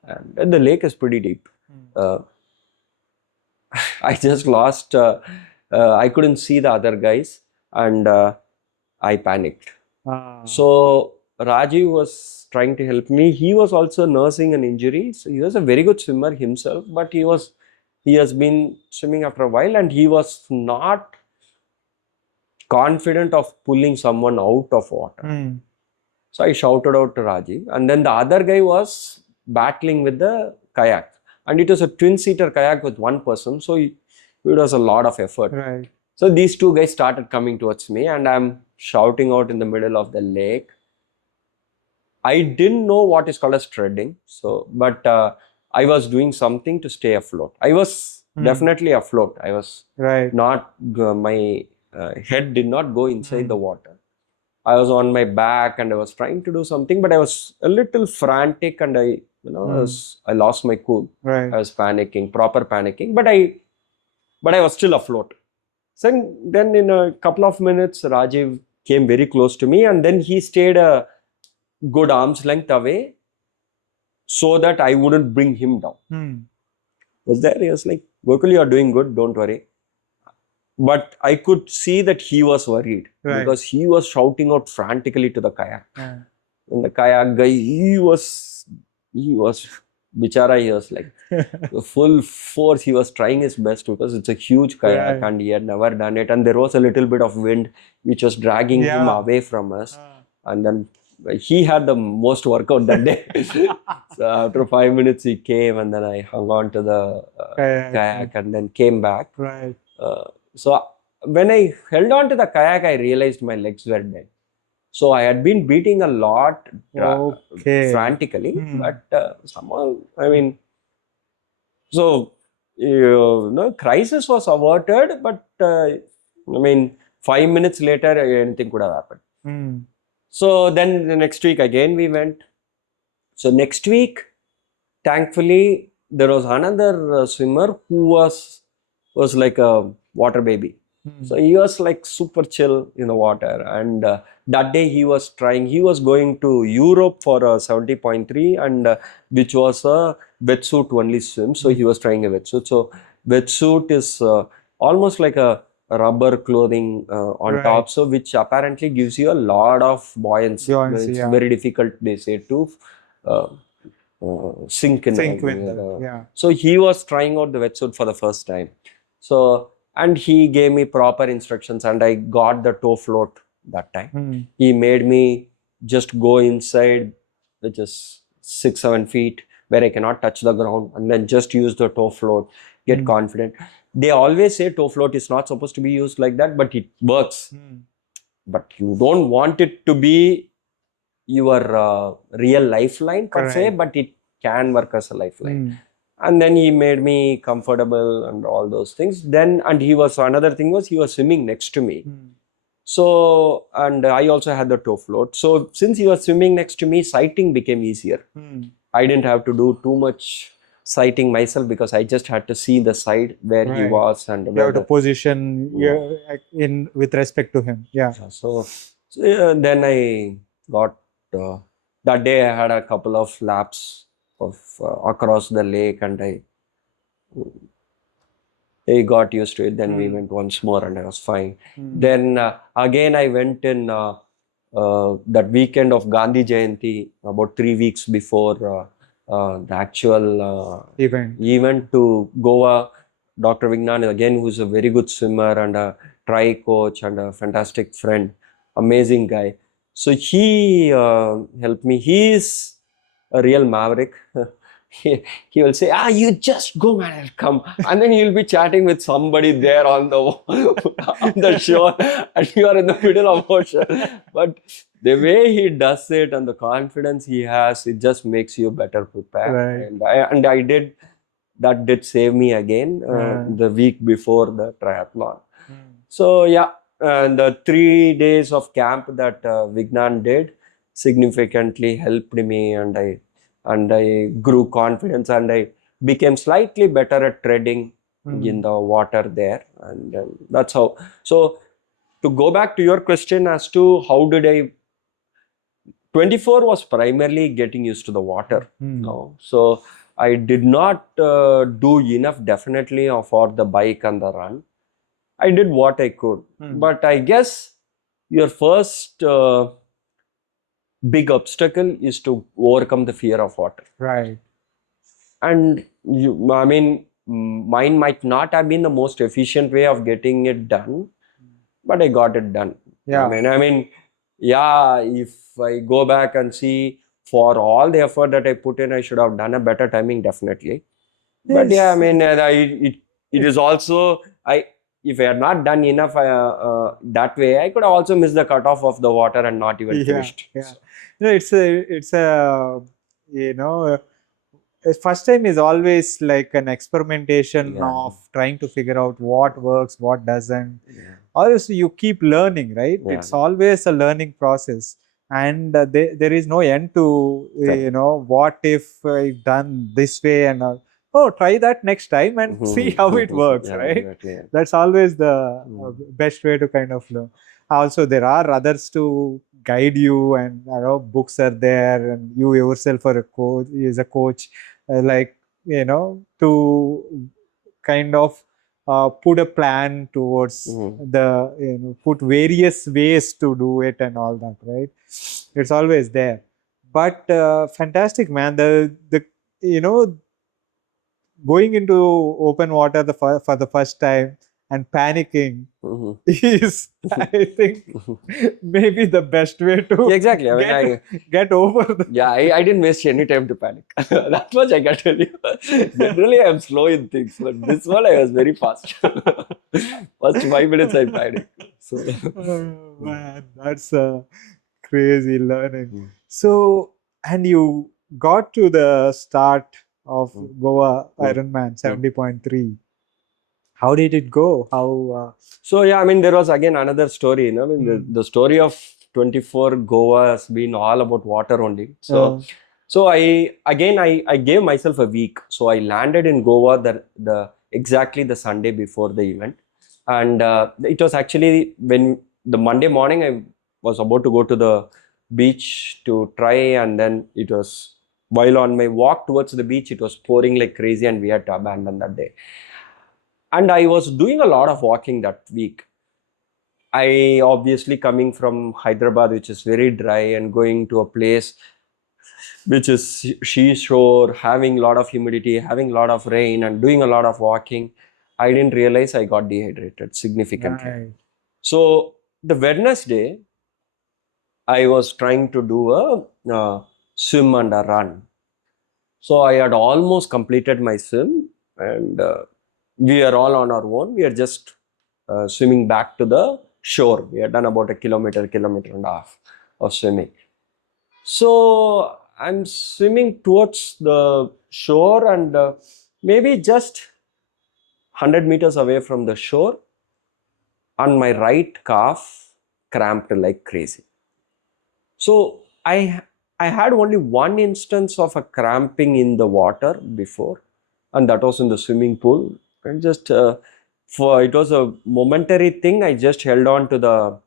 and the lake is pretty deep. I just lost, I couldn't see the other guys, and I panicked. So Rajiv was trying to help me. He was also nursing an injury. So he was a very good swimmer himself, but he has been swimming after a while, and he was not confident of pulling someone out of water. So I shouted out to Rajiv, and then the other guy was battling with the kayak, and it was a twin-seater kayak with one person, so it was a lot of effort. So these two guys started coming towards me, and I'm shouting out in the middle of the lake. I didn't know what is called as treading, but I was doing something to stay afloat. I was definitely afloat. I was not, my head did not go inside the water. I was on my back and I was trying to do something, but I was a little frantic, and I lost my cool. I was panicking, proper panicking, but I was still afloat. So then in a couple of minutes, Rajiv came very close to me, and then he stayed a good arm's length away so that I wouldn't bring him down. Was there? He was like, Gokul, you are doing good, don't worry. But I could see that he was worried because he was shouting out frantically to the kayak. And the kayak guy, he was bichara, he was like full force. He was trying his best because it's a huge kayak and he had never done it. And there was a little bit of wind which was dragging him away from us. And then he had the most workout that day. So after 5 minutes he came, and then I hung on to the kayak and then came back. So when I held on to the kayak, I realized my legs were dead. So I had been beating a lot Okay. frantically, Hmm. but somehow, I mean, so crisis was averted, but I mean, 5 minutes later, anything could have happened. Hmm. So then the next week again we went. So next week, thankfully, there was another swimmer who was like a water baby. Hmm. So he was like super chill in the water, and that day he was trying. He was going to Europe for a 70.3, and which was a wetsuit only swim. So he was trying a wetsuit. So wetsuit is almost like a rubber clothing on Right. top, so which apparently gives you a lot of buoyancy. Buoyancy, It's yeah. very difficult, they say, to uh, sink in. Sync with that, yeah. So he was trying out the wetsuit for the first time. So, and he gave me proper instructions, and I got the toe float that time. Hmm. He made me just go inside, which is 6-7 feet, where I cannot touch the ground, and then just use the toe float, get Hmm. confident. They always say toe float is not supposed to be used like that, but it works. Hmm. But you don't want it to be your real lifeline per se, Correct. but it can work as a lifeline. Hmm. And then he made me comfortable and all those things. Then, and he was, another thing was, he was swimming next to me. Hmm. So, and I also had the toe float. So since he was swimming next to me, sighting became easier. Hmm. I didn't have to do too much sighting myself, because I just had to see the side where he Right. was and You where have to the, position in with respect to him. Yeah. so then I got that day I had a couple of laps of across the lake, and I got used to it. Then we Hmm. went once more, and I was fine. Hmm. Then again I went in that weekend of Gandhi Jayanti, about 3 weeks before the actual Event. to Goa. Dr. Vignan, again, who's a very good swimmer and a tri coach and a fantastic friend, amazing guy. So he helped me. He is a real maverick. He will say, you just go, man, I'll come. And then he'll be chatting with somebody there on the on the shore, and you are in the middle of ocean. But the way he does it and the confidence he has, it just makes you better prepared. Right. And I did, that did save me again the week before the triathlon. So yeah, and the 3 days of camp that Vignan did significantly helped me, and I grew confidence, and I became slightly better at treading in the water there, and that's how. So to go back to your question as to how did I, 24 was primarily getting used to the water. No? So I did not do enough definitely for the bike and the run. I did what I could. But I guess your first big obstacle is to overcome the fear of water. Right. And I mean, mine might not have been the most efficient way of getting it done, but I got it done. Yeah. I mean, yeah, if I go back and see, for all the effort that I put in, I should have done a better timing, definitely. But yeah, I mean, it is also, if I had not done enough that way, I could have also missed the cutoff of the water and not even finished. Yeah. So. It's a first time is always like an experimentation of trying to figure out what works, what doesn't. Always you keep learning, right? It's always a learning process, and there is no end to what if I've done this way, and try that next time and see how it works, right? Exactly. That's always the best way to kind of learn. Also, there are others to guide you, and books are there, and you yourself are a coach, is a coach, to kind of put a plan towards the put various ways to do it and all that, right? It's always there. But fantastic, man. The going into open water for the first time, and panicking Mhm. is, I think, maybe the best way to Yeah, exactly. I mean, get over the. yeah, I didn't waste any time to panic. That much I can tell you. Generally, I'm slow in things, but this one I was very fast. First 5 minutes I panicked. So, Oh man, that's a crazy learning. Mm. So, and you got to the start of Mm. Goa Mm. Ironman 70.3. How did it go? How? So yeah, I mean, there was again another story. You know, I mean, the story of 24 Goa has been all about water only. So I gave myself a week. So I landed in Goa the exactly the Sunday before the event, and it was actually when the Monday morning I was about to go to the beach to try, and then it was while on my walk towards the beach, it was pouring like crazy, and we had to abandon that day. And I was doing a lot of walking that week. I obviously coming from Hyderabad, which is very dry, and going to a place which is seashore, having a lot of humidity, having a lot of rain, and doing a lot of walking. I didn't realize I got dehydrated significantly. Right. So the Wednesday, I was trying to do a swim and a run. So I had almost completed my swim, and we are all on our own. We are just swimming back to the shore. We had done about a kilometer and a half of swimming. So I'm swimming towards the shore, and maybe just 100 meters away from the shore, on my right calf cramped like crazy. So I had only one instance of a cramping in the water before, and that was in the swimming pool. And just for it was a momentary thing. I just held on to the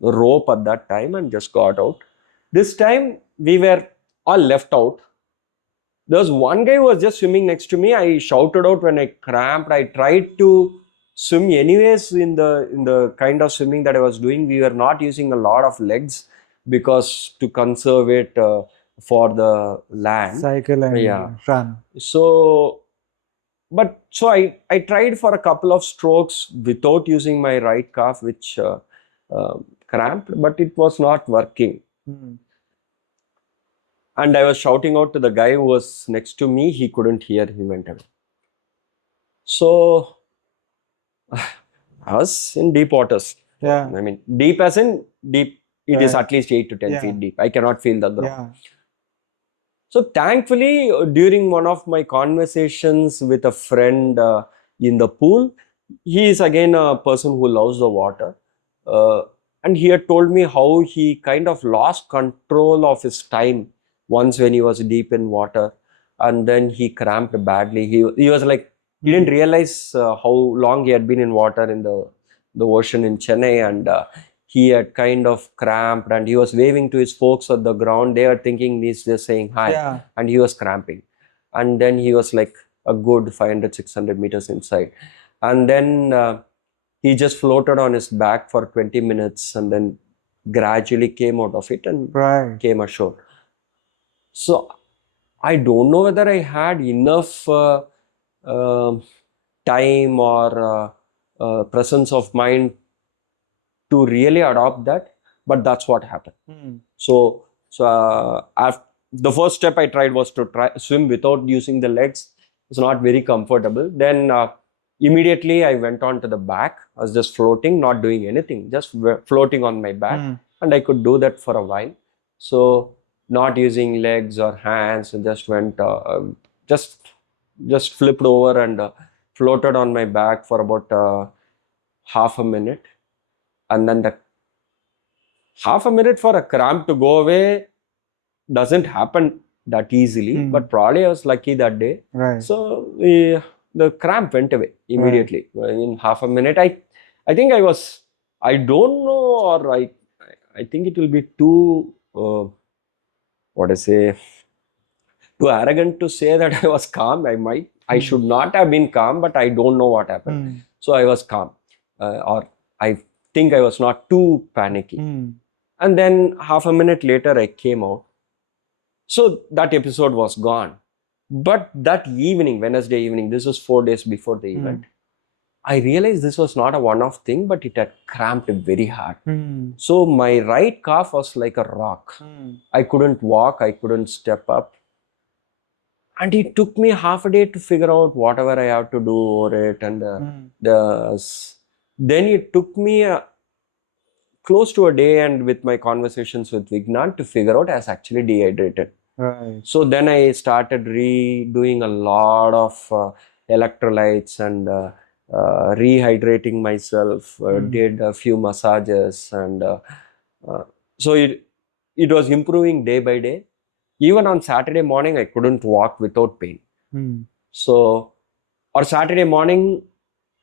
rope at that time and just got out. This time we were all left out. There was one guy who was just swimming next to me. I shouted out when I cramped. I tried to swim anyways in the kind of swimming that I was doing. We were not using a lot of legs because to conserve it for the land. Cycle and Yeah. run. So, I tried for a couple of strokes without using my right calf, which cramped, but it was not working. Hmm. And I was shouting out to the guy who was next to me. He couldn't hear. He went away. So I was in deep waters. Yeah. I mean, deep as in deep. It is Right. at least 8 to 10 Yeah. feet deep. I cannot feel the ground. Yeah. So thankfully, during one of my conversations with a friend in the pool, he is again a person who loves the water. Uh, and he had told me how he kind of lost control of his time once when he was deep in water, and then he cramped badly. He was like, he didn't realize how long he had been in water in the ocean in Chennai, and he had kind of cramped, and he was waving to his folks at the ground. They were thinking he's just saying hi, Yeah. and he was cramping. And then he was like a good 500, 600 meters inside. And then he just floated on his back for 20 minutes and then gradually came out of it and Right. came ashore. So I don't know whether I had enough um time or presence of mind to really adopt that, but that's what happened. Hmm. So after, the first step I tried was to try swim without using the legs. It's not very comfortable. Then immediately I went on to the back. I was just floating, not doing anything, just floating on my back, Hmm. and I could do that for a while. So not using legs or hands, and just went just flipped over and floated on my back for about half a minute, and then the half a minute for a cramp to go away doesn't happen that easily, but probably I was lucky that day. Right. So the cramp went away immediately in half a minute. I think I don't know, or I think it will be too what I say, too arrogant to say that I was calm. I should not have been calm, but I don't know what happened. Hmm. So I was calm, or I think I was not too panicky. Hmm. And then half a minute later, I came out. So that episode was gone. But that evening, Wednesday evening, this was 4 days before the event, I realized this was not a one-off thing, but it had cramped very hard. Mm. So my right calf was like a rock. Mm. I couldn't walk, I couldn't step up. And it took me half a day to figure out whatever I have to do over it. And then it took me close to a day, and with my conversations with Vignan, to figure out I was actually dehydrated. Right. So then I started redoing a lot of electrolytes and rehydrating myself, did a few massages, and so it was improving day by day. Even on Saturday morning, I couldn't walk without pain. Mm. So, or Saturday morning,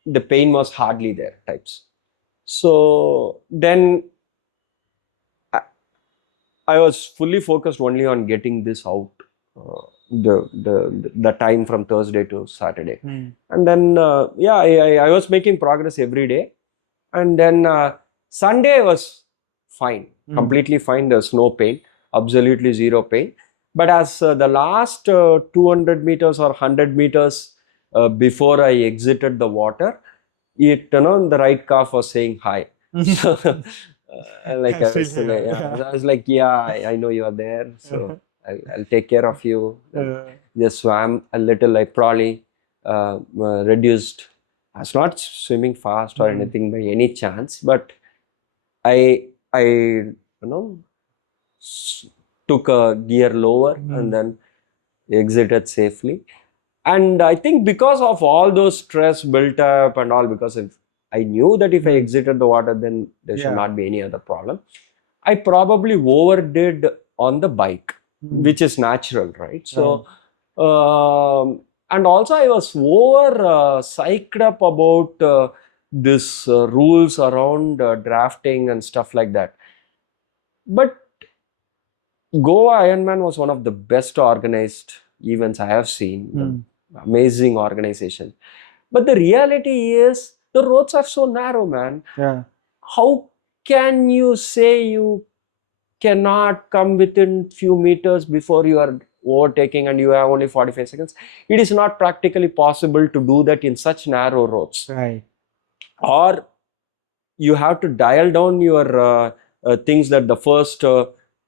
the pain was hardly there types. So then I was fully focused only on getting this out, the time from Thursday to Saturday. Mm. And then I was making progress every day. And then Sunday was fine, completely fine. There's no pain, absolutely zero pain. But as the last 200 meters or 100 meters before I exited the water, the right calf was saying hi. So, like I was, I was like, yeah, I know you are there, so I'll take care of you. Just swam a little. I probably reduced. I was not swimming fast or anything by any chance, but I took a gear lower and then exited safely. And I think because of all those stress built up and all, because I knew that if I exited the water, then there should not be any other problem. I probably overdid on the bike, which is natural, right? So, and also I was over psyched up about this rules around drafting and stuff like that. But Goa Ironman was one of the best organized events I have seen. Amazing organization. But the reality is the roads are so narrow, man. Yeah. How can you say you cannot come within few meters before you are overtaking and you have only 45 seconds? It is not practically possible to do that in such narrow roads. Right. Or you have to dial down your things that the first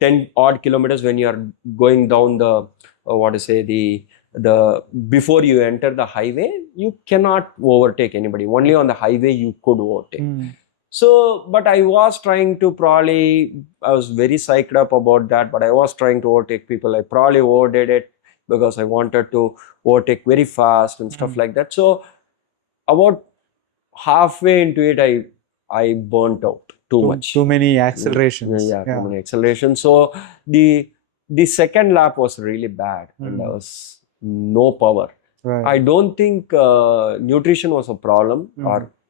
10 odd kilometers when you are going down the before you enter the highway, you cannot overtake anybody. Only on the highway you could overtake. So, but I was trying to I was very psyched up about that, but I was trying to overtake people. I probably overdid it because I wanted to overtake very fast and stuff like that. So about halfway into it, I burnt out too much. Too many accelerations. Too many accelerations. So the second lap was really bad, and there was no power. Right. I don't think nutrition was a problem,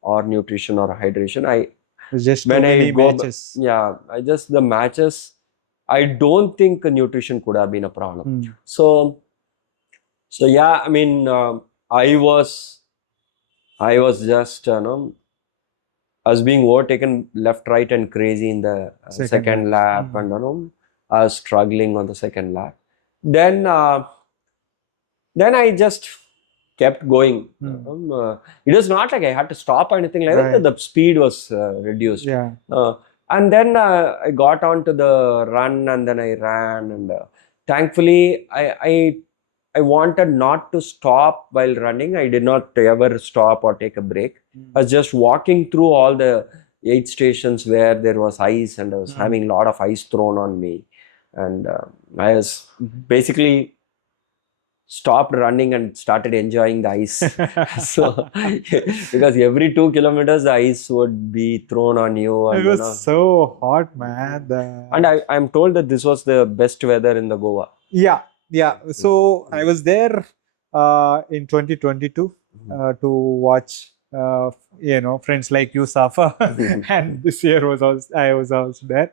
or nutrition or hydration. Just when many matches. The matches. I don't think nutrition could have been a problem. So yeah, I mean, I was just I was being overtaken left, right, and crazy in the second lap, and I was struggling on the second lap. Then I just kept going. It was not like I had to stop or anything like that. The speed was reduced. And then I got onto the run, and then I ran, and thankfully I wanted not to stop while running. I did not ever stop or take a break. I was just walking through all the 8 stations where there was ice, and I was having a lot of ice thrown on me. And I was basically stopped running and started enjoying the ice. So because every 2 kilometers the ice would be thrown on you. And, it was so hot, man. And I'm told that this was the best weather in the Goa. Yeah. So I was there in 2022 to watch friends like you suffer. And this year I was also there.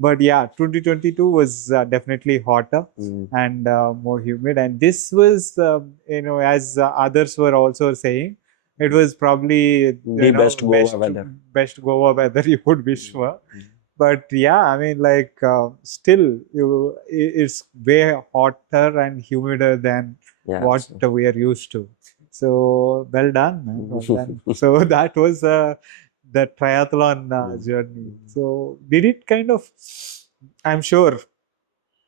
But yeah, 2022 was definitely hotter and more humid. And this was, as others were also saying, it was probably the best Goa weather. Best Goa weather you could wish for. But yeah, I mean, like still, it's way hotter and humider than what we are used to. So well done, man. Well done. So that was the triathlon journey. So did it kind of? I'm sure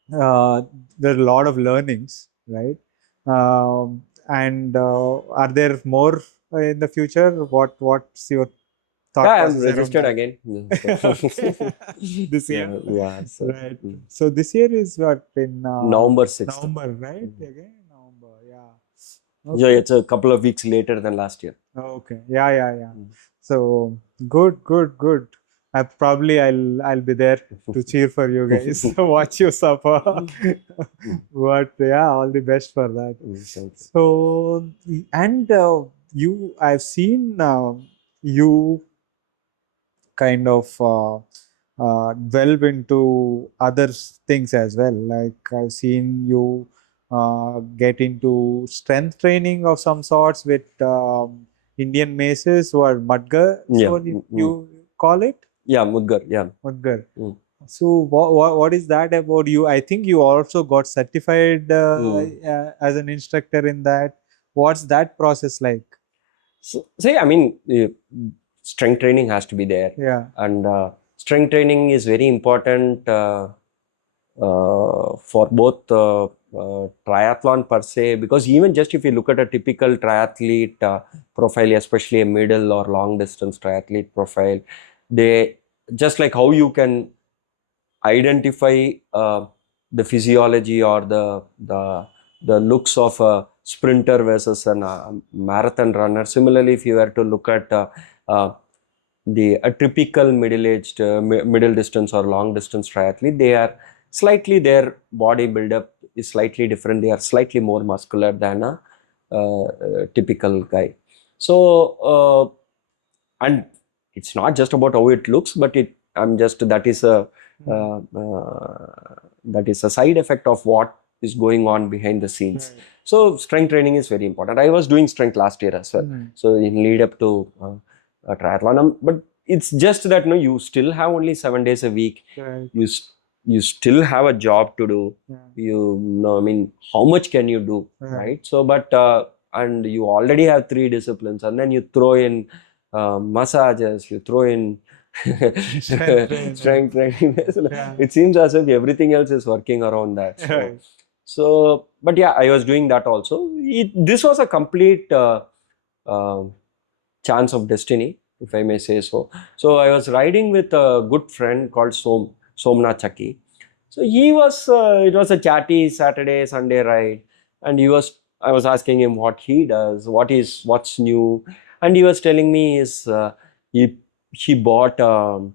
there are a lot of learnings, right? And are there more in the future? What's your thought Yeah, I'm process around registered that? again. Okay. This year, So, yeah, so right? So this year is what in November 6th. November, right? Again, November, yeah. Yeah, Okay. it's a couple of weeks later than last year. Okay. Yeah. So good. I'll be there to cheer for you guys. Watch you suffer. But yeah, all the best for that. Thank you. So and I've seen you kind of delve into other things as well. Like I've seen you get into strength training of some sorts with Indian Maces or Mudgar. Yeah. So you call it Yeah, Mudgar. Yeah. Mudgar. Mm. So what is that about you? I think you also got certified as an instructor in that. What's that process like? So, see, I mean, strength training has to be there, Yeah. and strength training is very important for both triathlon per se, because even just if you look at a typical triathlete profile, especially a middle or long distance triathlete profile, they just like how you can identify the physiology or the looks of a sprinter versus a marathon runner. Similarly, if you were to look at uh, a typical middle-aged middle distance or long distance triathlete, they are slightly, their body buildup is slightly different. They are slightly more muscular than a typical guy. So and it's not just about how it looks, but that is a that is a side effect of what is going on behind the scenes. So strength training is very important. I was doing strength last year as well. So in lead up to a triathlon, but it's just that you still have only 7 days a week. Right. You still have a job to do. You know, I mean, how much can you do, right? So, but and you already have 3 disciplines, and then you throw in massages, you throw in strength training. It seems as if everything else is working around that. So, but yeah, I was doing that also. This was a complete uh, chance of destiny, if I may say so. So I was riding with a good friend called Somnath Chakki. So it was a chatty Saturday, Sunday ride, and I was asking him what he does, what's new, and he was telling me he bought a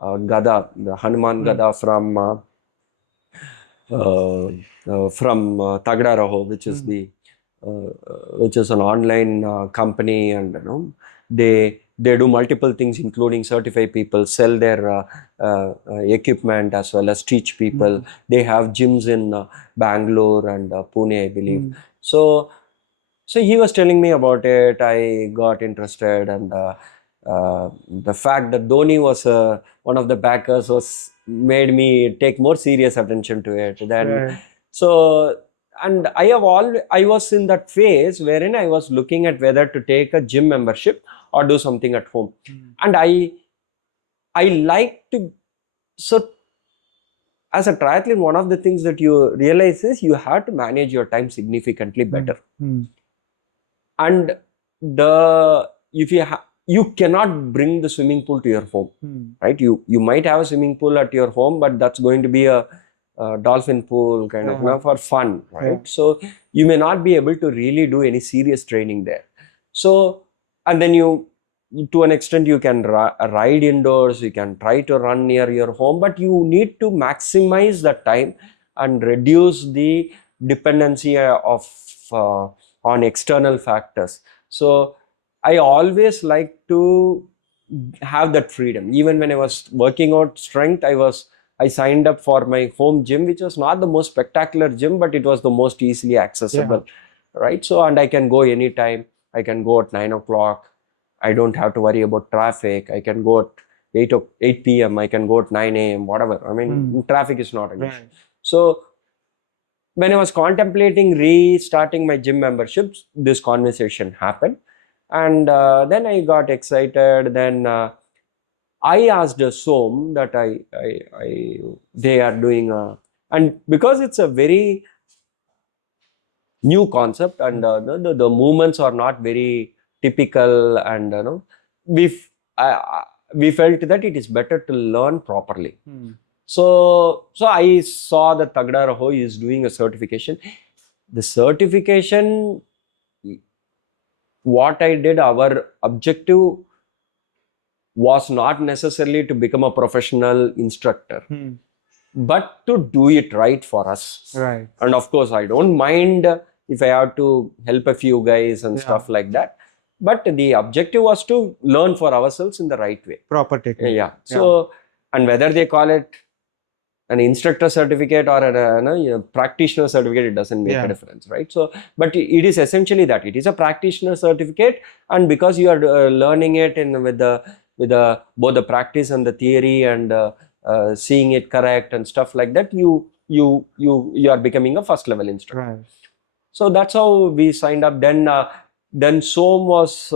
Gada, the Hanuman Gada from Tagda Raho, which is an online company, and they do multiple things, including certify people, sell their equipment, as well as teach people. They have gyms in Bangalore and Pune, I believe. So he was telling me about it. I got interested, and the fact that Dhoni was one of the backers made me take more serious attention to it. Then, so, and I was in that phase wherein I was looking at whether to take a gym membership or do something at home, and I like to. So, as a triathlete, one of the things that you realize is you have to manage your time significantly better. And if you cannot bring the swimming pool to your home, right? You might have a swimming pool at your home, but that's going to be a dolphin pool kind of for fun, right? So you may not be able to really do any serious training there. So, and then to an extent, you can ride indoors, you can try to run near your home, but you need to maximize the time and reduce the dependency on external factors. So I always like to have that freedom. Even when I was working out strength, I signed up for my home gym, which was not the most spectacular gym, but it was the most easily accessible, right? So, and I can go anytime. I can go at 9 o'clock. I don't have to worry about traffic. I can go at 8 p.m. I can go at 9 a.m., whatever. I mean, traffic is not an issue. So when I was contemplating restarting my gym memberships, this conversation happened. And then I got excited. Then I asked Som that they are doing and because it's a very new concept, and the movements are not very typical, and we f- we felt that it is better to learn properly. So I saw that Tagda Raho is doing a certification. The certification, what I did, our objective was not necessarily to become a professional instructor, but to do it right for us. Right. And of course, I don't mind if I have to help a few guys and Yeah. stuff like that. But the objective was to learn for ourselves in the right way. Proper technique. Yeah. So, and whether they call it an instructor certificate or a practitioner certificate, it doesn't make a difference, right? So, but it is essentially that it is a practitioner certificate, and because you are learning it with both the practice and the theory, and seeing it correct and stuff like that, you are becoming a first level instructor. Right. So that's how we signed up. Then Som was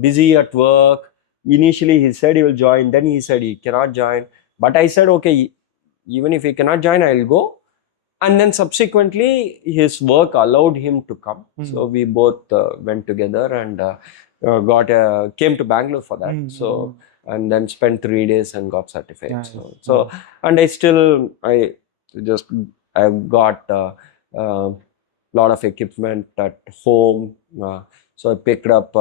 busy at work. Initially, he said he will join. Then he said he cannot join. But I said, okay, even if he cannot join, I'll go. And then subsequently, his work allowed him to come. So we both went together and came to Bangalore for that. So, and then spent 3 days and got certified. Nice. So and I've got lot of equipment at home. So I picked up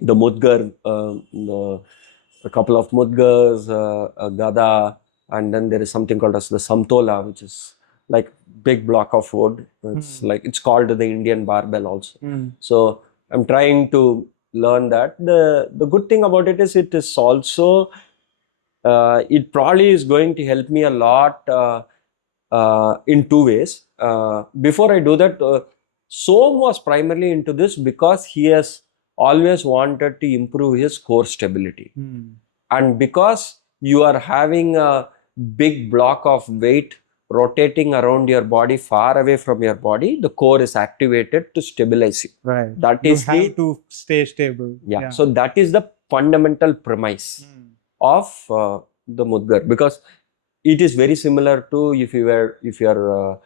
the Mudgar, a couple of Mudgars, a Gada, and then there is something called as the Samtola, which is like big block of wood. It's called the Indian barbell also. So I'm trying to learn that. The good thing about it is also it probably is going to help me a lot in two ways. Before I do that, Som was primarily into this because he has always wanted to improve his core stability. And because you are having a big block of weight rotating around your body, far away from your body, the core is activated to stabilize you. Right. That You is have to stay stable. yeah. So that is the fundamental premise of the Mudgar, because it is very similar to if you are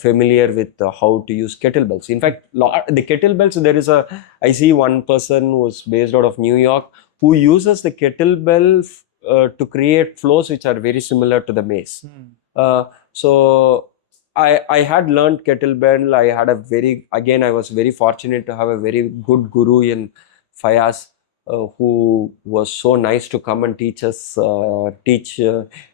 familiar with how to use kettlebells. In fact, the kettlebells, I see one person who's based out of New York who uses the kettlebell to create flows which are very similar to the Mace. So I had learned kettlebell. I was very fortunate to have a very good guru in Fayaz, who was so nice to come and teach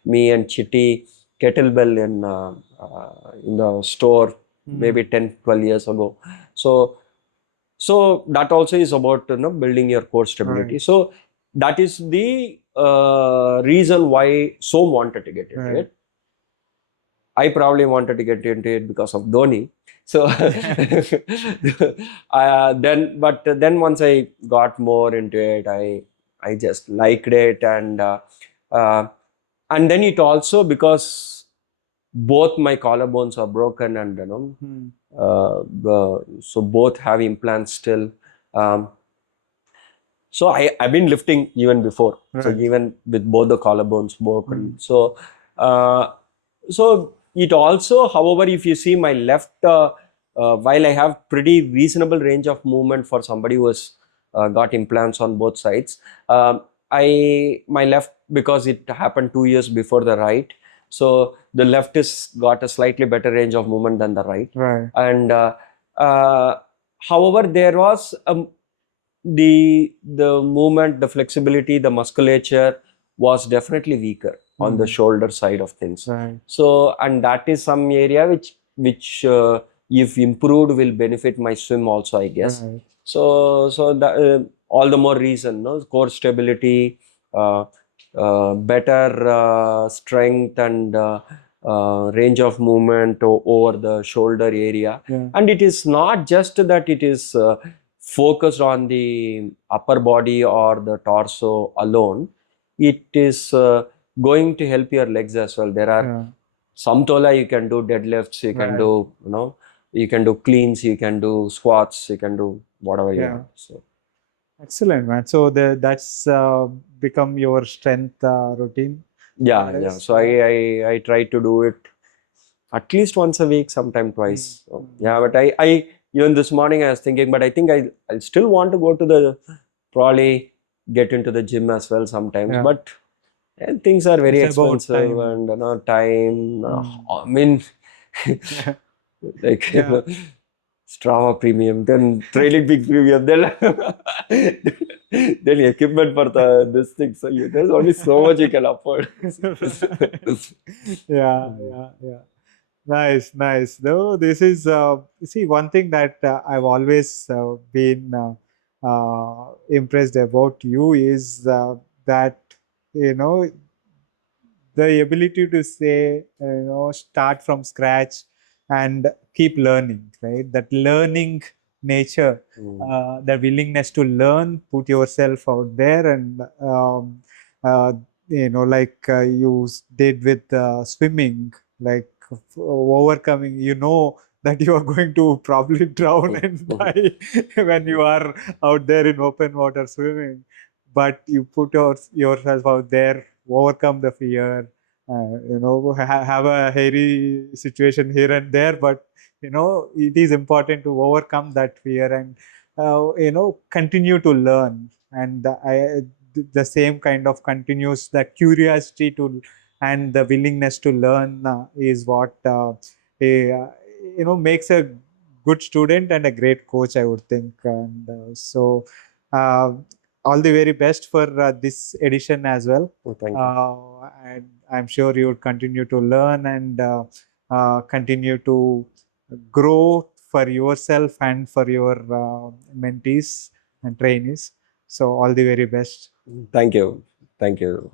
me and Chitty kettlebell in the store maybe 10-12 years ago. So that also is about building your core stability. Right. So that is the reason why Som wanted to get into it. I probably wanted to get into it because of Dhoni. So then once I got more into it, I just liked it, and then it also, because both my collarbones are broken, and so both have implants still. So I've been lifting even before. So even with both the collarbones broken. So it also, however, if you see my left, while I have pretty reasonable range of movement for somebody who has got implants on both sides, my left, because it happened 2 years before the right, so the left is got a slightly better range of movement than the right. And however, there was the movement, the flexibility, the musculature was definitely weaker on the shoulder side of things. So, and that is some area which if improved will benefit my swim also, I guess. So that, all the more reason, core stability, better strength and range of movement over the shoulder area. And it is not just that it is focused on the upper body or the torso alone. It is going to help your legs as well. There are Samtola, you can do deadlifts, you can Right. do, you can do cleans, you can do squats, you can do whatever you Yeah. want. So Excellent, man. So that's become your strength routine yeah, nowadays. so I try to do it at least once a week, sometime Mm, twice. So, mm. yeah, but I even this morning I was thinking, but I think I still want to go to the probably get into the gym as well sometimes, Yeah. but things are very It's about expensive time. and time. Mm. I mean, like Yeah. Strava premium, then Trailing Peak premium, then then equipment for this thing. So there's only so much you can afford. Yeah, yeah, yeah. Nice, nice. No, this is see one thing that I've always been impressed about you is that you know the ability to say start from scratch and keep learning, right? That learning nature, the willingness to learn, put yourself out there, and uh, like you did with swimming, like overcoming, that you are going to probably drown and die when you are out there in open water swimming, but you put yourself out there, overcome the fear, have a hairy situation here and there, but it is important to overcome that fear and continue to learn. And the same kind of continues the curiosity to and the willingness to learn is what makes a good student and a great coach, I would think. And uh, all the very best for this edition as well. Thank you. And I'm sure you would continue to learn and continue to grow for yourself and for your mentees and trainees. So all the very best. Thank you. Thank you.